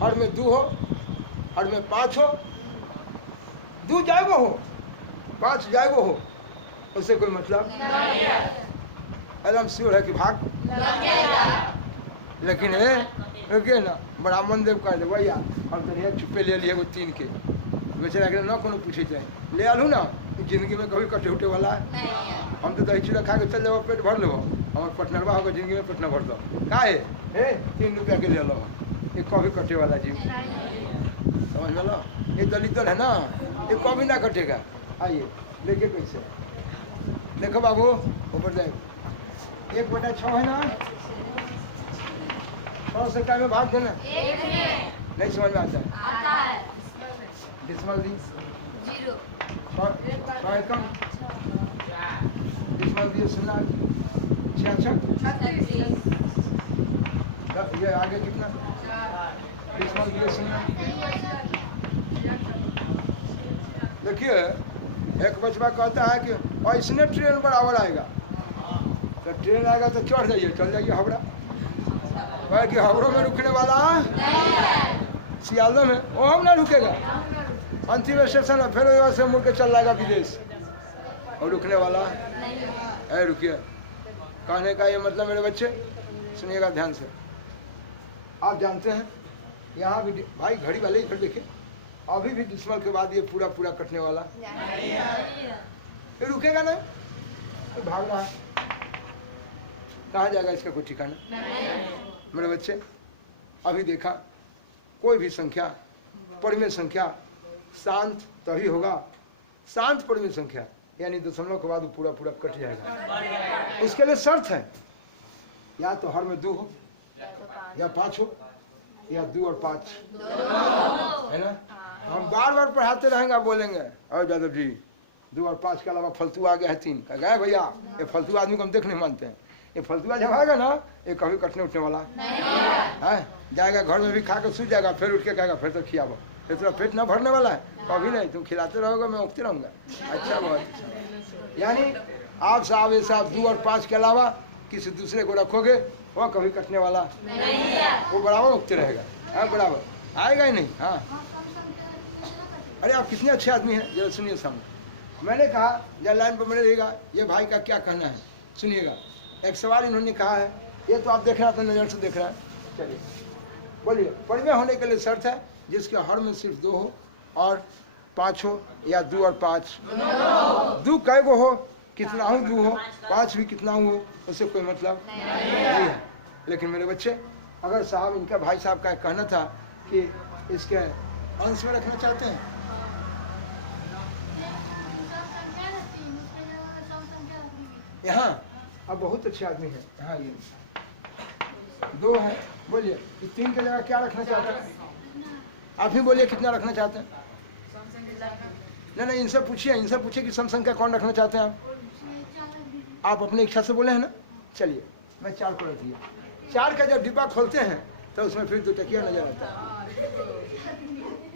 हर में 2 हो हर में 5 हो 2 जाएगो हो 5 जाएगो हो उससे कोई मतलब एकदम श्योर है कि भाग लेकिन है ना ब्राह्मण देव कह दे भैया हम तो चुप्पे ले लिए 3 के बेचारा ना कोनो पूछे जाए ले आलू ना जिंदगी में कभी कटे उठे वाला है? हम तो दही चूड़ा खा के चल जाओ, पेट भर लो, हमारे पटनरवा होगा जिंदगी में पटना भर दो का है 3 रुपया के ले लो, ये कभी कटे वाला जीव समझ में लो। ये दलित है ना, ये कभी ना कटेगा। आइए लेके कैसे देखो बाबू ऊपर जाए 1/6 है ना, 100 से क्या में भाग देना नहीं समझ में आता है। डिसमल दी 100 एकम डिसमल दिए 66 ये आगे कितना डिसमल दिए 0। देखिए एक बचवा कहता है कि ऐसने ट्रेन बराबर आएगा, तो ट्रेन आएगा तो चढ़ जाइए, चल जाइए हावड़ा, वह कि हावड़ों में रुकने वाला सियालदह में वो हम ना रुकेगा, अंतिम स्टेशन है, फिर वहाँ से मुड़ के चल जाएगा विदेश, और रुकने वाला है। रुकिए, कहने का ये मतलब मेरे बच्चे सुनिएगा ध्यान से। आप जानते हैं यहाँ भी भाई घड़ी वाले इधर देखिए, अभी भी डिसमल के बाद ये पूरा पूरा कटने वाला ये रुकेगा नहीं, तो भाग रहा है, कहाँ जाएगा इसका कोई ठिकाना। मेरे बच्चे अभी देखा कोई भी संख्या परिमेय संख्या शांत तभी होगा, शांत परिमेय संख्या यानी दशमलव के बाद पूरा पूरा कट जाएगा। उसके लिए शर्त है या तो हर में 2 हो या 5 हो या 2 और 5 है ना। हम बार बार पढ़ाते रहेंगे, आप बोलेंगे और यादव जी 2 और 5 के अलावा फालतू आ गया है 3 का गए भैया, ये फालतू आदमी को हम देख नहीं मानते हैं, ये फालतू जब आएगा ना ये कभी कटने उठने वाला है, जाएगा घर में भी खा कर सो जाएगा, फिर उठ के कहेगा फिर तो खियाबो, फिर तेरा पेट ना भरने वाला है, कभी नहीं, तुम खिलाते रहोगे मैं उगते रहूँगा। अच्छा बहुत अच्छा, यानी आप साहब ये साहब 2 और 5 के अलावा किसी दूसरे को रखोगे वो कभी कटने वाला वो बराबर उगते रहेगा, हाँ बराबर आएगा ही नहीं। हाँ अरे आप कितने अच्छे आदमी हैं, जरा सुनिए सामने। मैंने कहा जब लाइन पर बने रहेगा, ये भाई का क्या कहना है सुनिएगा। एक सवाल इन्होंने कहा है, ये तो आप देख रहा था नज़र से देख रहा है, चलिए बोलिए परिमेय होने के लिए शर्त है जिसके हर में सिर्फ 2 हो और 5 हो या 2 और 5 2 कै गो हो, कितना हो 2 हो 5 भी कितना हो, उससे कोई मतलब नहीं है। लेकिन मेरे बच्चे अगर साहब इनका भाई साहब का कहना था कि इसके अंश में रखना चाहते हैं, यहाँ अब बहुत अच्छे आदमी हैं, यहाँ ये 2 है, बोलिए 3 की जगह क्या रखना चाहते हैं, आप ही बोलिए कितना रखना चाहते हैं। नहीं इनसे पूछिए कि सम संख्या कौन रखना चाहते हैं आप अपनी इच्छा से बोले हैं ना। चलिए मैं 4 को रख दिया, 4 का जब डिब्बा खोलते हैं तो उसमें फिर 2 टकिया नजर आता है।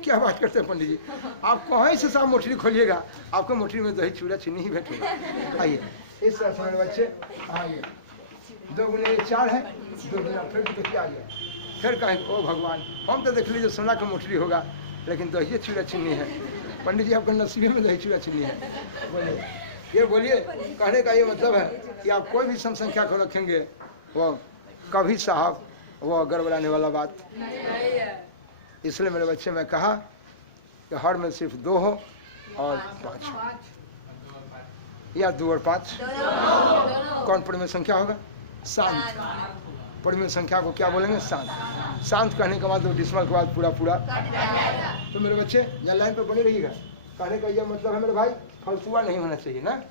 क्या बात करते हैं पंडित जी, आप कहीं से साहब मोटरी खोलिएगा आपको मोटरी में दही चूड़ा चीनी ही बैठेगा। आइए इस तरह से मेरे बच्चे, आइए 2 गुने 4 है, 2 गुना फिर 2 टकिया आ गया, फिर कहें ओ भगवान हम तो देख लीजिए सोना का मोटरी होगा लेकिन दही चूड़ा चीनी है। पंडित जी आपका नसीबे में दही चूड़ा चीनी है। बोलिए ये बोलिए, कहने का ये मतलब है कि आप कोई भी सम संख्या को रखेंगे वो कभी साहब वो गड़बड़ाने वाला बात। इसलिए मेरे बच्चे मैं कहा कि हर में सिर्फ 2 हो और 5 हो या 2 और 5 कौन परिमेय संख्या होगा, शांत। परिमेय संख्या को क्या बोलेंगे, शांत। शांत कहने के बाद 2 डिसमल के बाद पूरा पूरा। तो मेरे बच्चे यहाँ लाइन पर बने रहिएगा, कहने का यह मतलब है मेरे भाई फलतुआ नहीं होना चाहिए ना,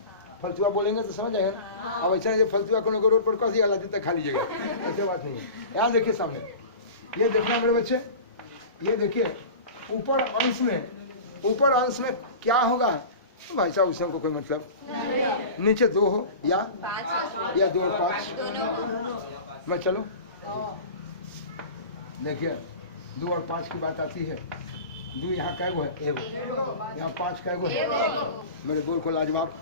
फलतुआ बोलेंगे तो समझ आएगा ना। अब ऐसा नहीं फलतुआ को रोड पर कस दिया जब तक खा लीजिएगा, ऐसे बात नहीं है। यहाँ देखिए सामने, ये देखना मेरे बच्चे, ये देखिए ऊपर अंश में क्या होगा तो भाई साहब उससे हमको कोई मतलब, नीचे 2 हो या 2 और 5 मैं चलो देखिए 2 और 5 की बात आती है। 2 यहाँ कै गो है, एगो, यहाँ 5 कै गो है। मेरे बोल को लाजवाब,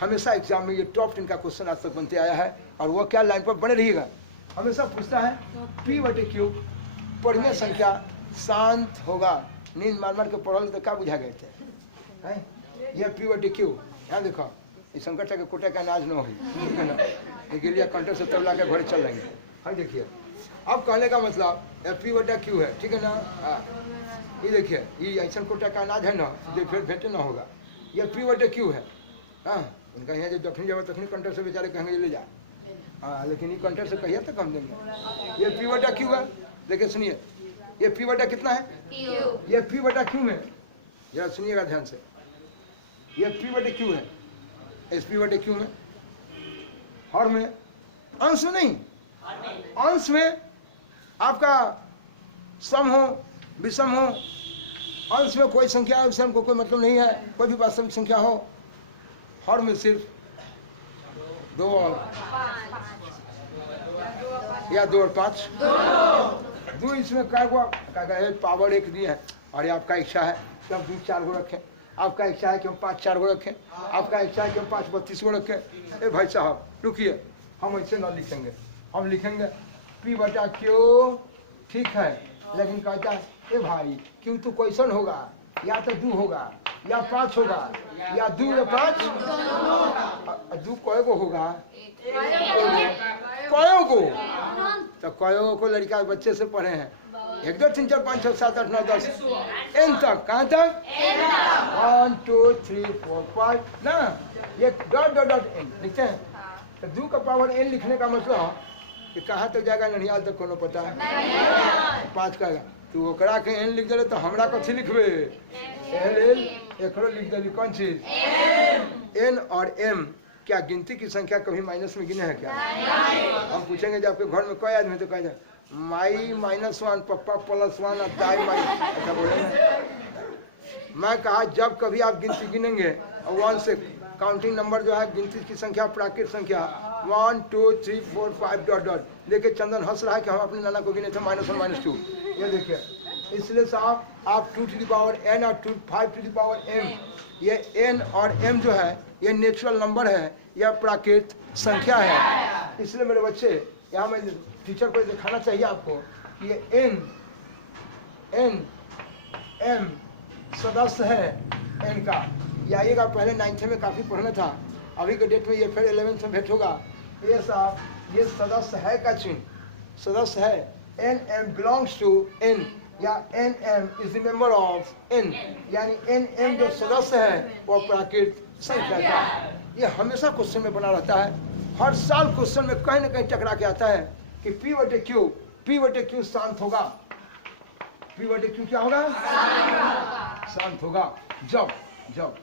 हमेशा एग्जाम में ये टॉप 10 का क्वेश्चन आज तक बनते आया है और वो क्या लाइन पर बने रहिएगा, हमेशा पूछता है P/Q परिमेय संख्या शांत होगा। नींद मार के पढ़ल तो क्या बुझा गए थे हैं? ये P/Q यहाँ देखो, इस संकट के कोटे का अनाज न हो, ठीक है ना, ये लिया कंटे से तबला के घोड़े चल लेंगे। हाँ देखिए अब कहने का मतलब P/Q है, ठीक है ना। हाँ ये देखिए ये ऐसा कोटा का अनाज है ना जो फिर भेटे ना होगा, ये पी बटे क्यू है। हाँ, उनका यहाँ जो दक्षिणी जब दक्षिणी कंटर से बेचारे कहेंगे ले जा, हाँ, लेकिन ये कंटर से कहिए तो कम देंगे। ये पी बटा क्यू है। देखिए सुनिए, ये पी बटा कितना है? ये पी बटा क्यू में, जरा सुनिएगा ध्यान से, ये पी बटे क्यू है। इस पी बटे क्यू में हर में, अंश में नहीं, अंश में आपका सम हो विषम हो, अंश में कोई संख्या विषम को कोई मतलब नहीं है, कोई भी वास्तविक संख्या हो, हर में सिर्फ 2 और या 2 और 5 2। इसमें क्या हुआ, पावर 1 दी है और ये आपका इच्छा है कि हम 2 4 गो रखें, आपका इच्छा है कि हम 5 4 गो रखें, आपका इच्छा है कि हम 5 32 गो रखें। ए भाई साहब रुकिए, हम ऐसे ना लिखेंगे, हम लिखेंगे पी बटा क्यू, ठीक है, लेकिन कहता है ए भाई क्यू तो क्वेश्चन होगा, या तो 2 होगा या 5 होगा, या 2 या 5, 2 कय गो होगा, कयो गो, तो कयो को लड़का बच्चे से पढ़े हैं 1 2 3 4 5 6 7 8 9 10 n तक, कहाँ तक 1 2 3 4 5 ना, ये डॉट डॉट डॉट n लिखते हैं। तो 2 का पावर n लिखने का मतलब कि कहाँ तक जाएगा ननिहाल तक कोनो पता है, 5 का तू ओकरा के n लिख दे तो हमरा कथी लिखबे, l एकरो लिख दे, कौन चीज n और m। क्या गिनती की संख्या कभी माइनस में गिने है क्या? हम पूछेंगे जब आपके घर में कोई आदमी तो कह जाए माई -1 पप्पा +1 और दाई माई, ऐसा बोलेंगे। मैं कहा जब कभी आप गिनती गिनेंगे और 1 से काउंटिंग नंबर जो है गिनती की संख्या प्राकृत संख्या 1 2 3 4 5 डॉट डॉट। देखिए चंदन हंस रहा है कि हम अपने नाना को गिने थे -1 -2, ये देखिए। इसलिए साहब आप 2 to the power n और 5 to the power m, ये n और m जो है ये नेचुरल नंबर है, यह प्राकृत संख्या है। इसलिए मेरे बच्चे यहाँ मैं टीचर को दिखाना चाहिए आपको कि ये n m सदस्य है n का। ये आइएगा, पहले 9th में काफ़ी पढ़ना था, अभी के डेट में ये फिर 11th में भेंट होगा। ये साहब ये सदस्य है का चिन्ह, सदस्य है, n m belongs to n, या n m is the member of n, यानी n m जो सदस्य है वो प्राकृत संख्या का। ये हमेशा क्वेश्चन में बना रहता है, हर साल क्वेश्चन में कहीं ना कहीं टकरा के आता है कि p बटे क्यू शांत होगा। p बटे क्यू क्या होगा? शांत होगा जब जब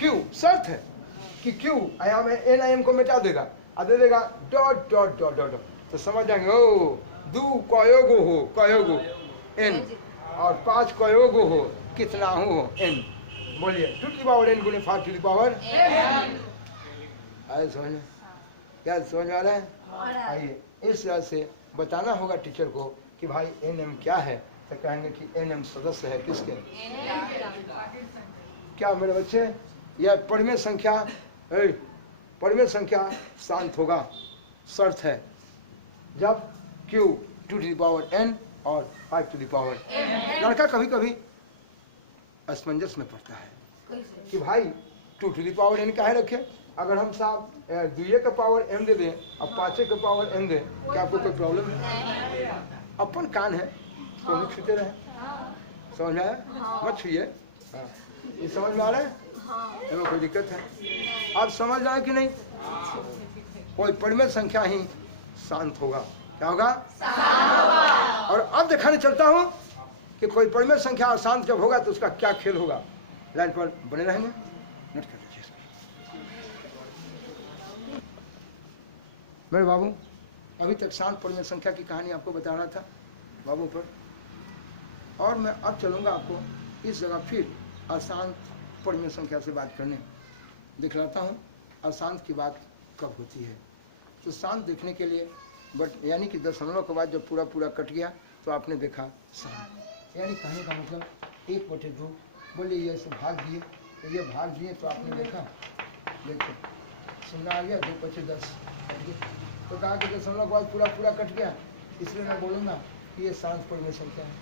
q शर्त है कि q यहाँ में n m को मिटा देगा और दे देगा डॉट डॉट डॉट डॉट, तो समझ जाएंगे ओ 2 कयोगो हो, कयोगो n और 5 कयोगो हो, कितना हो n। बोलिए 2 to the power n गुने 5 to the power आए समझ में? क्या समझ में आ रहा है? आइए इस तरह से बताना होगा टीचर को कि भाई nm क्या है, तो कहेंगे कि nm सदस्य है किसके? क्या मेरे बच्चे, यह परिमेय संख्या, परिमेय संख्या शांत होगा, शर्त है जब q 2 to the power n और 5 to the power। लड़का कभी कभी असमंजस में पड़ता है कि भाई 2 to the power n काहे रखे, अगर हम साहब 2 का पावर m दे दें और 5 का पावर m दें, क्या आपको कोई प्रॉब्लम है? अपन कान है तो नहीं छूते रहे, समझ में आया? मत छूइए, ये समझ में आ रहा है? इसमें कोई दिक्कत है? आप समझ रहे हैं कि नहीं? कोई परिमेय संख्या ही शांत होगा, क्या होगा? और अब दिखाने चलता हूँ कि कोई परिमेय संख्या अशांत जब होगा तो उसका क्या खेल होगा। लाइन पर बने रहेंगे, नोट कर लीजिए। मेरे बाबू अभी तक शांत परिमेय संख्या की कहानी आपको बता रहा था बाबू पर, और मैं अब चलूंगा आपको इस जगह फिर अशांत परिमेय संख्या से बात करने। दिखलाता हूँ अशांत की बात कब होती है। तो शांत देखने के लिए बट यानी कि दशमलव के बाद जब पूरा पूरा कट गया तो आपने देखा शांत, यानी कहने का मतलब 1/2। बोलिए ये से भाग दिए, तो ये भाग दिए तो आपने देखा, देखो सुनना आ गया 2 × 10 कट गया, तो कहा कि दशमलव के बाद पूरा पूरा कट गया, इसलिए मैं बोलूँगा कि ये शांत परिमेय संख्या है।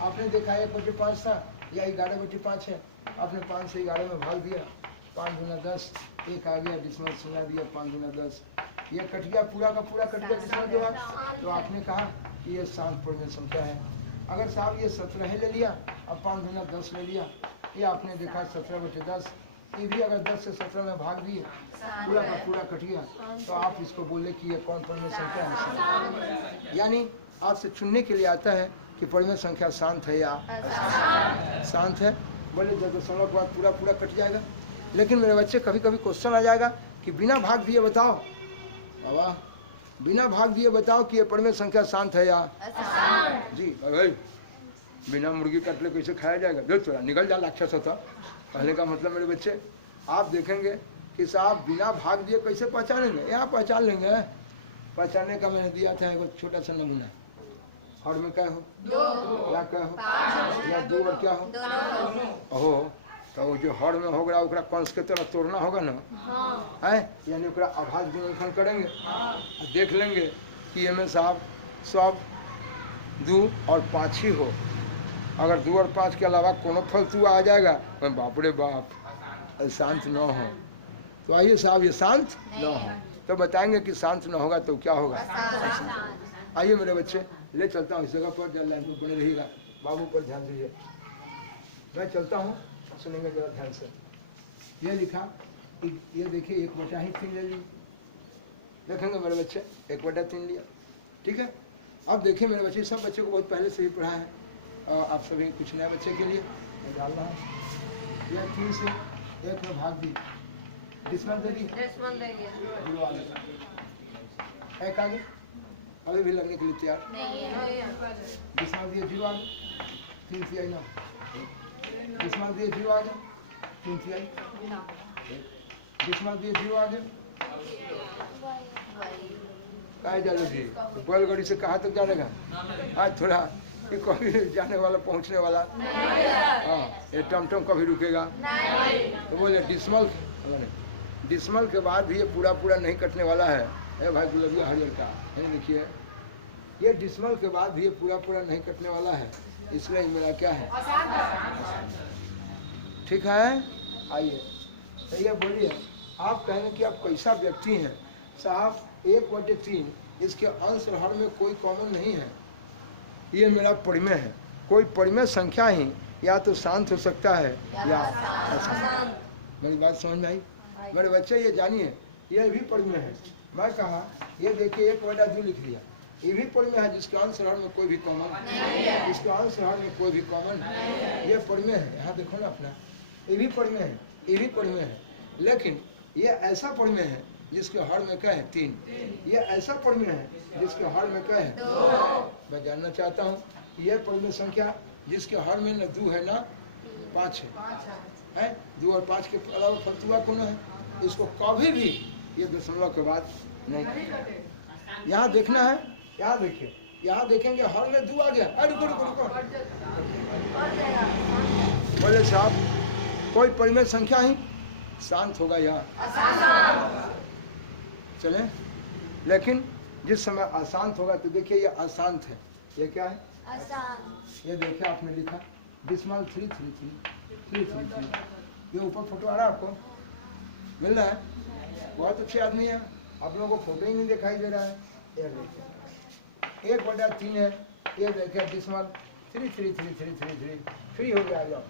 आपने देखा 1/5 था या 11/5 है, आपने 5 से 11 में भाग दिया, 5 × 10, 1 आ गया, डिसमल सुना दिया, 5 × 10, ये कट गया, पूरा का पूरा कट गया डिसमल के बाद, तो आपने कहा कि ये शांत परिमेय संख्या है। अगर साहब ये 17 ले लिया, अब 5 × 10 ले लिया, ये आपने देखा 17/10, ये भी अगर 10 से 17 में भाग दिए पूरा का पूरा कट गया तो आप इसको बोले कि ये कौन परिमेय संख्या है। यानी आपसे चुनने के लिए आता है कि परिमेय संख्या शांत है या शांत है। बोले 10 दशमलव के बाद पूरा पूरा कट जाएगा। लेकिन मेरे बच्चे कभी कभी क्वेश्चन आ जाएगा कि बिना भाग दिए बताओ बाबा, बिना भाग दिए बताओ कि ये परिमेय संख्या शांत है या जी। भाई बिना मुर्गी कटले कैसे खाया जाएगा, जो चला निकल जा राक्षस होता। कहने का मतलब मेरे बच्चे आप देखेंगे कि साहब बिना भाग दिए कैसे पहचानेंगे, यहाँ पहचान लेंगे। पहचानने का मैंने दिया था एक छोटा सा नमूना। हर में क्या हो या क्या हो या दो और क्या हो ओहो, तो वो जो हर में होगा ओकरा कंस के तरह तोड़ना होगा ना है, यानी ओकरा आभास गुणनखंड करेंगे और देख लेंगे कि एम साहब सब 2 और 5 ही हो। अगर 2 और 5 के अलावा कोनो फलतू आ जाएगा तो बाप रे बाप शांत न हो। तो आइए साहब ये शांत न हो तो बताएंगे कि शांत न होगा तो क्या होगा। आइए मेरे बच्चे ले चलता हूँ इस जगह पर, जब लाइन पर बने रहिएगा। बाबू पर ध्यान दीजिए, मैं चलता हूँ, सुनेंगे जरा ध्यान से। ये लिखा, ये देखिए 1/3 ले ली, देखेंगे मेरे बच्चे 1/3 लिया, ठीक है। अब देखिए मेरे बच्चे, सब बच्चे को बहुत पहले से ही पढ़ा है, आप सभी कुछ नए बच्चे के लिए मैं डाल रहा हूँ। यह 3 से 1 में भाग दी, डिसमल दे दी, एक आगे अभी भी लगने के लिए तैयार, डिसमल दिए 0 आगे, 3 से आई ना, डिसमल दिए 0 आगे, 3 से आई, डिसमल दिए 0 आगे, कहा जाने जी बैलगाड़ी से कहाँ तक जानेगा आज थोड़ा कि कभी जाने वाला पहुंचने वाला, हाँ ये टमटम कभी रुकेगा। तो बोले डिसमल के बाद भी ये पूरा पूरा नहीं कटने वाला है। ए भाई गुलाबिया हरियर का है, देखिए ये डिसमल के बाद भी ये पूरा पूरा नहीं कटने वाला है, इसलिए मेरा क्या है ठीक है। आइए तो ये बोलिए, आप कहेंगे कि आप कैसा व्यक्ति हैं साहब, 1/3 इसके अंश और हर में कोई कॉमन नहीं है, ये मेरा परिमेय है। कोई परिमेय संख्या ही या तो शांत हो सकता है या अशांत। मेरी बात समझ में आई मेरे बच्चे? ये जानिए ये भी परिमेय है। मैं कहा ये देखिए 1/2 लिख दिया, ये भी परिमेय है जिसके अंश और हर में कोई भी कॉमन नहीं है, इसके अंश और हर में कोई भी कॉमन ये परिमेय है। यहाँ देखो ना अपना, ये भी परिमेय है, ये भी परिमेय है, लेकिन ये ऐसा परिमेय है जिसके हर में क्या है 3, ये ऐसा परिमेय है जिसके हर में क्या है 2। मैं जानना चाहता हूँ ये परिमेय संख्या जिसके हर में न 2 है न 5 है, 2 और 5 के अलावा फलतुआ कौन है, इसको कभी भी ये दशमलव के बाद नहीं। यहाँ देखना है, यहाँ देखिए, यहाँ देखेंगे हर में 2 आ गया, अरे रुको रुको रुको, बोले साहब कोई परिमेय संख्या ही शांत होगा यहाँ चले, लेकिन जिस समय अशांत होगा तो देखिए ये अशांत है, ये क्या है अशांत। ये देखिए आपने लिखा डिसमल 333, ये ऊपर फोटो आ रहा है आपको मिल रहा है, बहुत अच्छे आदमी है, आप लोगों को फोटो ही नहीं दिखाई दे रहा है। ये देखिए 1/3 है, ये देखिए डिसमल 33333 फ्री हो गया, जाओ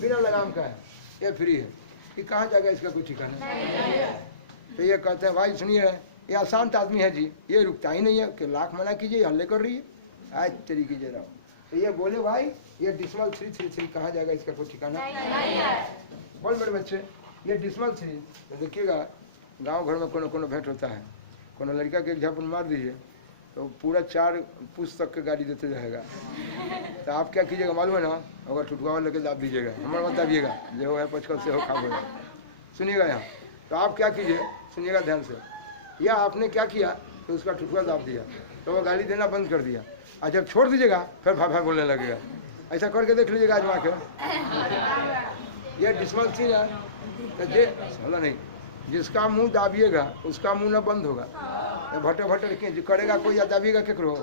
बिना लगाम का है, ये फ्री है, कि कहाँ जाएगा इसका कोई ठिकाना। तो ये कहते हैं भाई सुनिए ये अशांत आदमी है जी, ये रुकता ही नहीं है कि लाख मना कीजिए हल्ले कर रही है आज तरीके से रहो। तो ये बोले भाई ये डिसमल 333 कहाँ जाएगा इसका कोई ठिकाना बोल मेरे बच्चे। ये डिसमल 3 तो देखिएगा गांव घर में कोनो कोनो भेंट होता है, कोनो लड़का के एक झापन मार दीजिए तो पूरा 4 पुस्तक के गाड़ी देते रहेगा। तो आप क्या कीजिएगा मालूम है ना, अगर ठुठुआ लेके दाब दीजिएगा, हमारा मत दाबिएगा, जो है पचकल से हो खा हो। सुनिएगा यहाँ, तो आप क्या कीजिए सुनिएगा ध्यान से, या आपने क्या किया तो उसका ठुठुआ दाब दिया तो वो गाली देना बंद कर दिया, और जब छोड़ दीजिएगा फिर भाई बोलने लगेगा। ऐसा करके देख लीजिएगा आजमा के। ये डिसमल 3 है तो बोला नहीं, जिसका मुंह दाबिएगा उसका मुंह ना बंद होगा। भटर भटर करेगा कोई या दाबिएगा केकरो,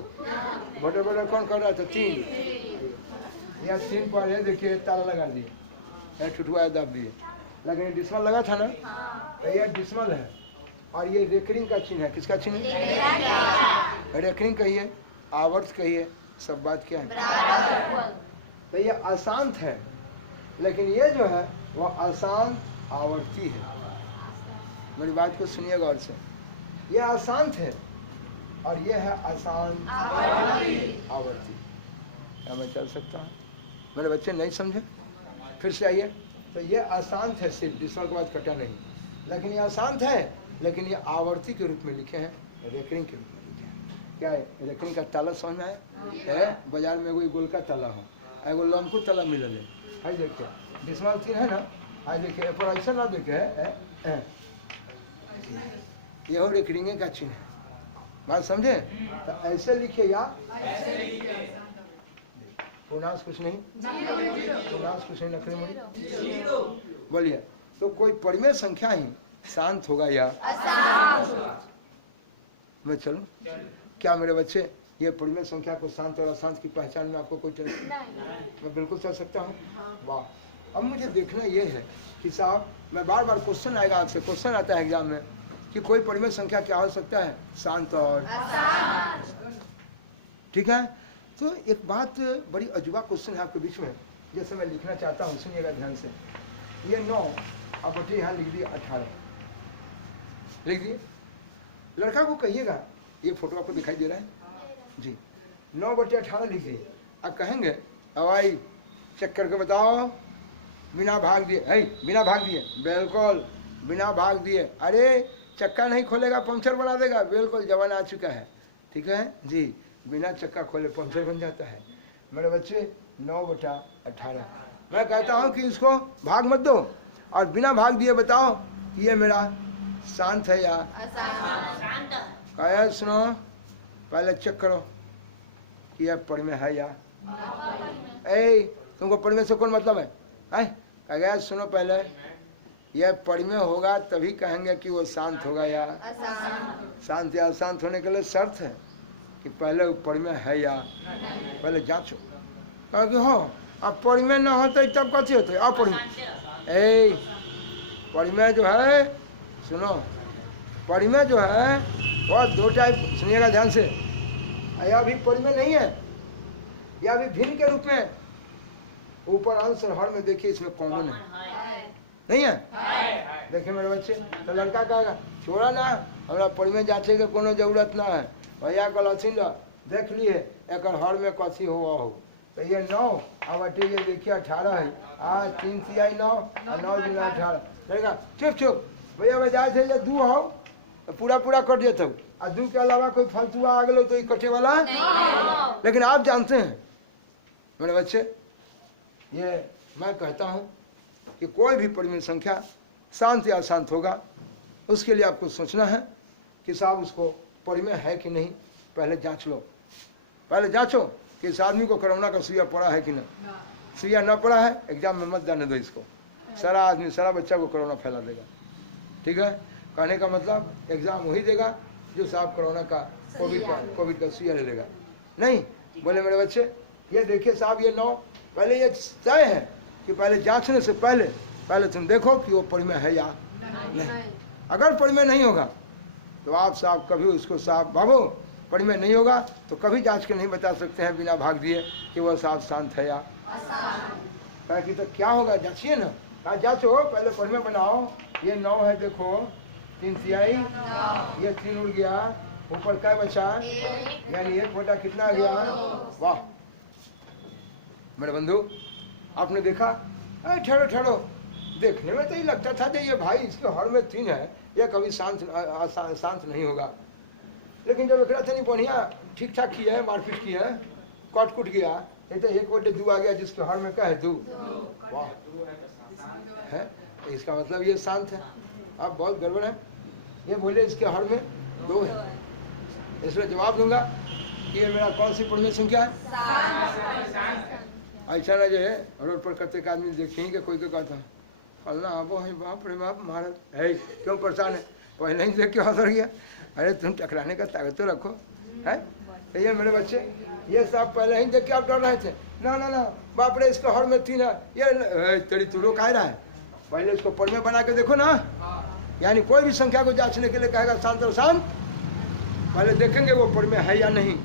भटर भटर कौन कर रहा है तो 3 या 3 पर है देखिए ताला लगा दिए, ठुठुआ दाब दिए, लेकिन डिसमल लगा था ना, तो ये डिसमल है और ये रेकरिंग का चिन्ह है। किसका चिन्ह है? रेकरिंग कहिए, आवर्त कहिए, सब बात क्या है। तो ये अशांत है, लेकिन ये जो है वो अशांत आवर्ती है। मेरी बात को सुनिए गौर से, यह अशांत है और यह है अशांत आवर्ती। क्या मैं चल सकता हूँ? मेरे बच्चे नहीं समझे? फिर से आइए। तो ये अशांत है, सिर्फ डिस्मल के बाद कटा नहीं, लेकिन ये अशांत है, लेकिन ये आवर्ती के रूप में लिखे हैं, रेकरिंग के रूप में लिखे हैं। क्या है रेकरिंग का ताला समझ में आया? है बाजार में कोई गोल का ताला हो, एगो लमकू ताला मिलल है देखिए, डिस्मल 3 है ना, आज देखिए पर ऐसा ना देखे है, ये हो रेकरिंग का चिन्ह है। बात समझे? तो ऐसे लिखे या पूर्णांश कुछ नहीं, पूर्णांश कुछ नहीं, नखरे मुड़ी बोलिए। तो कोई परिमेय संख्या ही शांत होगा या अशांत? मैं चलूं? क्या मेरे बच्चे ये परिमेय संख्या को शांत और अशांत की पहचान में आपको कोई टेंशन? मैं बिल्कुल चल सकता हूँ। वाह। अब मुझे देखना ये है कि साहब, मैं बार बार क्वेश्चन आएगा आपसे, क्वेश्चन आता है एग्जाम में कि कोई परिमेय संख्या क्या हो सकता है, शांत और अशांत। ठीक है। तो एक बात बड़ी अजूबा क्वेश्चन है आपके बीच में, जैसे मैं लिखना चाहता हूँ, सुनिएगा ध्यान से। ये 9 अब बटे यहाँ लिख दिए 18, लिख दिए। लड़का को कहिएगा, ये फोटो आपको दिखाई दे रहा है जी, 9 बटे 18 लिख दिए। अब कहेंगे अब भाई चेक करके बताओ, बिना भाग दिए है, बिना भाग दिए, बिल्कुल बिना भाग दिए। अरे चक्का नहीं खोलेगा पंक्चर बना देगा, बिल्कुल जमाना आ चुका है। ठीक है जी, बिना चक्का खोले पंक्चर बन जाता है। मेरे बच्चे 9 बटा 18, मैं कहता हूँ कि इसको भाग मत दो और बिना भाग दिए बताओ कि ये मेरा शांत है या अशांत। कहे सुनो, पहले चेक करो कि यह परिमेय है या तुमको परिमेय से कौन मतलब है? कहे सुनो, पहले यह परिमेय होगा तभी कहेंगे कि वो शांत होगा या अशांत। शांत या अशांत होने के लिए शर्त है कि पहले वो परिमेय है या पहले जांचो। कहा कि हो, अब परिमेय न होते तब कथी होते? अपरिमेय। परिमेय जो है, सुनो, परिमेय जो है वो 2 टाइप, सुनिएगा ध्यान से। यह भी परिमेय नहीं है, यह भी भिन्न के रूप में ऊपर अंश और हर में देखिए इसमें कॉमन है, नहीं है? देखिए मेरे बच्चे, तो लड़का कहेगा छोड़ा ना, हमारा परिमेय जांचे के कोनो जरूरत ना है, भैया कहलथिन देख लिए एक हर में कथी हुआ हो। तो ये 9 अब अटे ये देखिए 18 है, 3 तिहाई 9 और 9 दूना 18 रहेगा। चुप चुप भैया बजाय थे ये 2 हो तो पूरा पूरा कट जेत, और 2 के अलावा कोई फालतू आ गलो तो ये कटे वाला है। लेकिन आप जानते हैं मेरे बच्चे, ये मैं कहता हूँ कि कोई भी परिमेय संख्या शांत या अशांत होगा, उसके लिए आपको सोचना है कि साहब उसको परिमेय है कि नहीं, पहले जांच लो। पहले जांचो कि इस आदमी को कोरोना का सुइया पड़ा है कि नहीं। सुइया न पड़ा है, एग्जाम में मत जाने दो इसको, सारा आदमी सारा बच्चा को कोरोना फैला देगा। ठीक है, कहने का मतलब एग्जाम वही देगा जो साहब कोरोना का कोविड का सुइया ले लेगा। नहीं बोले मेरे बच्चे, ये देखिए साहब ये 9 पहले ये तय है कि पहले जांचने से पहले तुम देखो कि वो परिमेय है या नहीं। अगर परिमेय नहीं होगा तो आप साहब कभी उसको साहब बाबू परिमेय नहीं होगा तो कभी जांच के नहीं बता सकते हैं बिना भाग दिए कि वह साहब शांत है या अशांत। कि तो क्या होगा, जांचिए ना, कहा जांचो पहले परिमेय बनाओ। ये 9 है, देखो 3 तिहाई, ये 3 उड़ गया, ऊपर क्या बचा, यानी 1 बटा कितना आ गया। वाह मेरे बंधु, आपने देखा, ठहरो ठहरो, देखने में तो ये लगता था कि ये भाई इसके हर में 3 है, ये कभी शांत नहीं होगा। लेकिन जब एक नहीं बढ़िया ठीक ठाक किया है, मारपीट किया है, कट कुट गया, नहीं तो 1 बटे 2 आ गया जिसके हर में क्या है 2। वाह है, इसका मतलब ये शांत है। अब बहुत गड़बड़ है, ये बोले इसके हर में 2 है, इसमें जवाब दूंगा कि ये मेरा कौन सी परिमेय संख्या है। ऐसा ना जो है रोड पर करते आदमी देखेंगे कोई को कहता है फलना आबो है, बाप रे बाप महाराज है, क्यों परेशान है, पहले ही देख के हंस गया। अरे तुम टकराने का ताकत तो रखो है। तो ये मेरे बच्चे, ये सब पहले ही देख के आप डर रहे थे, ना ना ना बाप रे इसको हर में 3 है, ये तेरी तुड़ो कह रहा है, पहले इसको परिमेय बना के देखो ना। यानी कोई भी संख्या को जांचने के लिए कहेगा शांत और शांत, पहले देखेंगे वो परिमेय है या नहीं।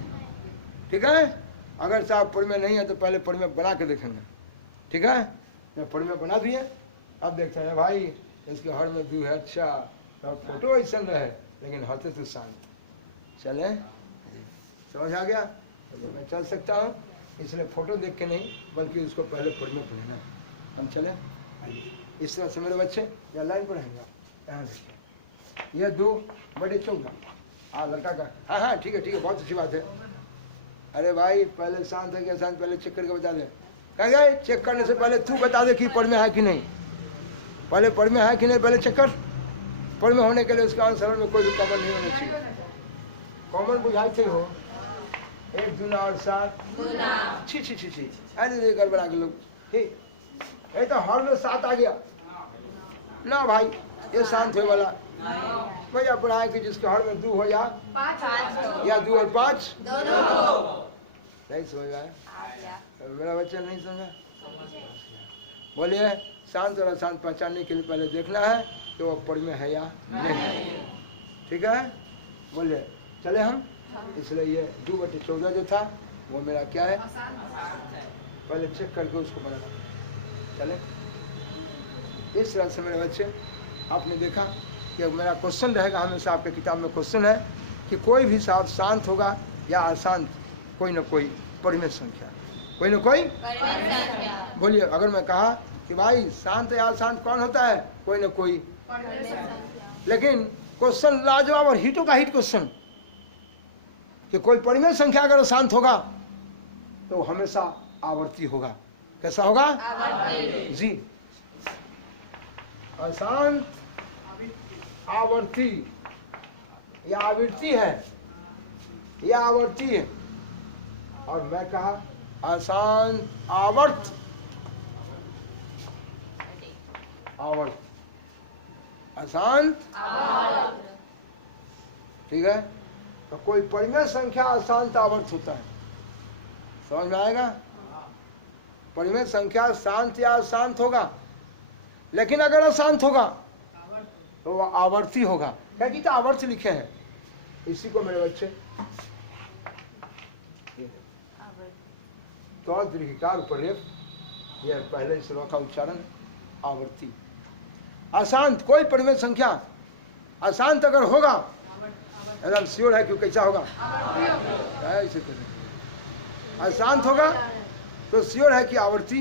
ठीक है, अगर साहब परिमेय नहीं है तो पहले परिमेय बना के देखेंगे। ठीक है, जब परिमेय बना दिए अब देखते हैं भाई इसके हर में दू है। अच्छा तो फोटो ऐसा रहे लेकिन होते तो शांत। चले समझ आ गया? तो मैं चल सकता हूँ, इसलिए फोटो देख के नहीं बल्कि उसको पहले पढ़ने पड़ेगा। हम चले इस तरह से मेरे बच्चे या लाइन पढ़ेंगे। यहाँ देखिए ये दो बड़े चौका। हाँ लड़का का, हाँ हाँ ठीक है बहुत अच्छी बात है। अरे भाई पहले शांत है क्या? शांत पहले चेक करके बता दे। कह गए चेक करने से पहले तू बता दे कि पढ़ में है कि नहीं। पहले पढ़ में है कि नहीं पहले चेक कर। पढ़ में होने के लिए उसका आंसर में कोई भी कॉमन नहीं होना चाहिए। कॉमन बुझाई थे हो 1 दूना और 7 छी अरे गड़बड़ा के लोग। ये तो हर में 7 आ गया ना भाई, ये शांत हो वाला भैया पढ़ाए कि जिसके हर में 2 हो या 2 और 5 नहीं समझ आया? मेरा बच्चा नहीं समझा? बोलिए शांत और अशांत पहचानने के लिए पहले देखना है कि वो पढ़ में है या नहीं। ठीक है बोलिए चले हम। इसलिए ये 2/14 जो था वो मेरा क्या है, पहले चेक करके उसको बनाना। चले इस तरह से मेरे बच्चे आपने देखा कि मेरा क्वेश्चन रहेगा हमेशा, आपके किताब में क्वेश्चन है कि कोई भी साहब शांत होगा या अशांत, कोई ना कोई परिमेय संख्या, कोई ना कोई। बोलिए अगर मैं कहा कि भाई शांत या अशांत कौन होता है, कोई ना कोई। लेकिन क्वेश्चन लाजवाब और हिटों का हिट क्वेश्चन कि कोई परिमेय संख्या अगर शांत होगा तो हमेशा आवर्ती होगा। कैसा होगा? आवर्ती। जी अशांत आवर्ती या आवृत्ति है या आवर्ती है, और मैं कहा अशांत आवर्त अशांत। ठीक है तो कोई परिमेय संख्या अशांत आवर्त होता है। समझ में आएगा? परिमेय संख्या शांत या अशांत होगा, लेकिन अगर अशांत होगा तो वह आवर्ती होगा। क्या कि तो आवर्त लिखे हैं, इसी को मेरे बच्चे तो दीर्घिकार पर यह पहले श्लोक का उच्चारण आवर्ती। अशांत कोई परिमेय संख्या अशांत अगर होगा एकदम श्योर है क्यों कैसा होगा? ऐसे अशांत होगा तो श्योर है कि आवर्ती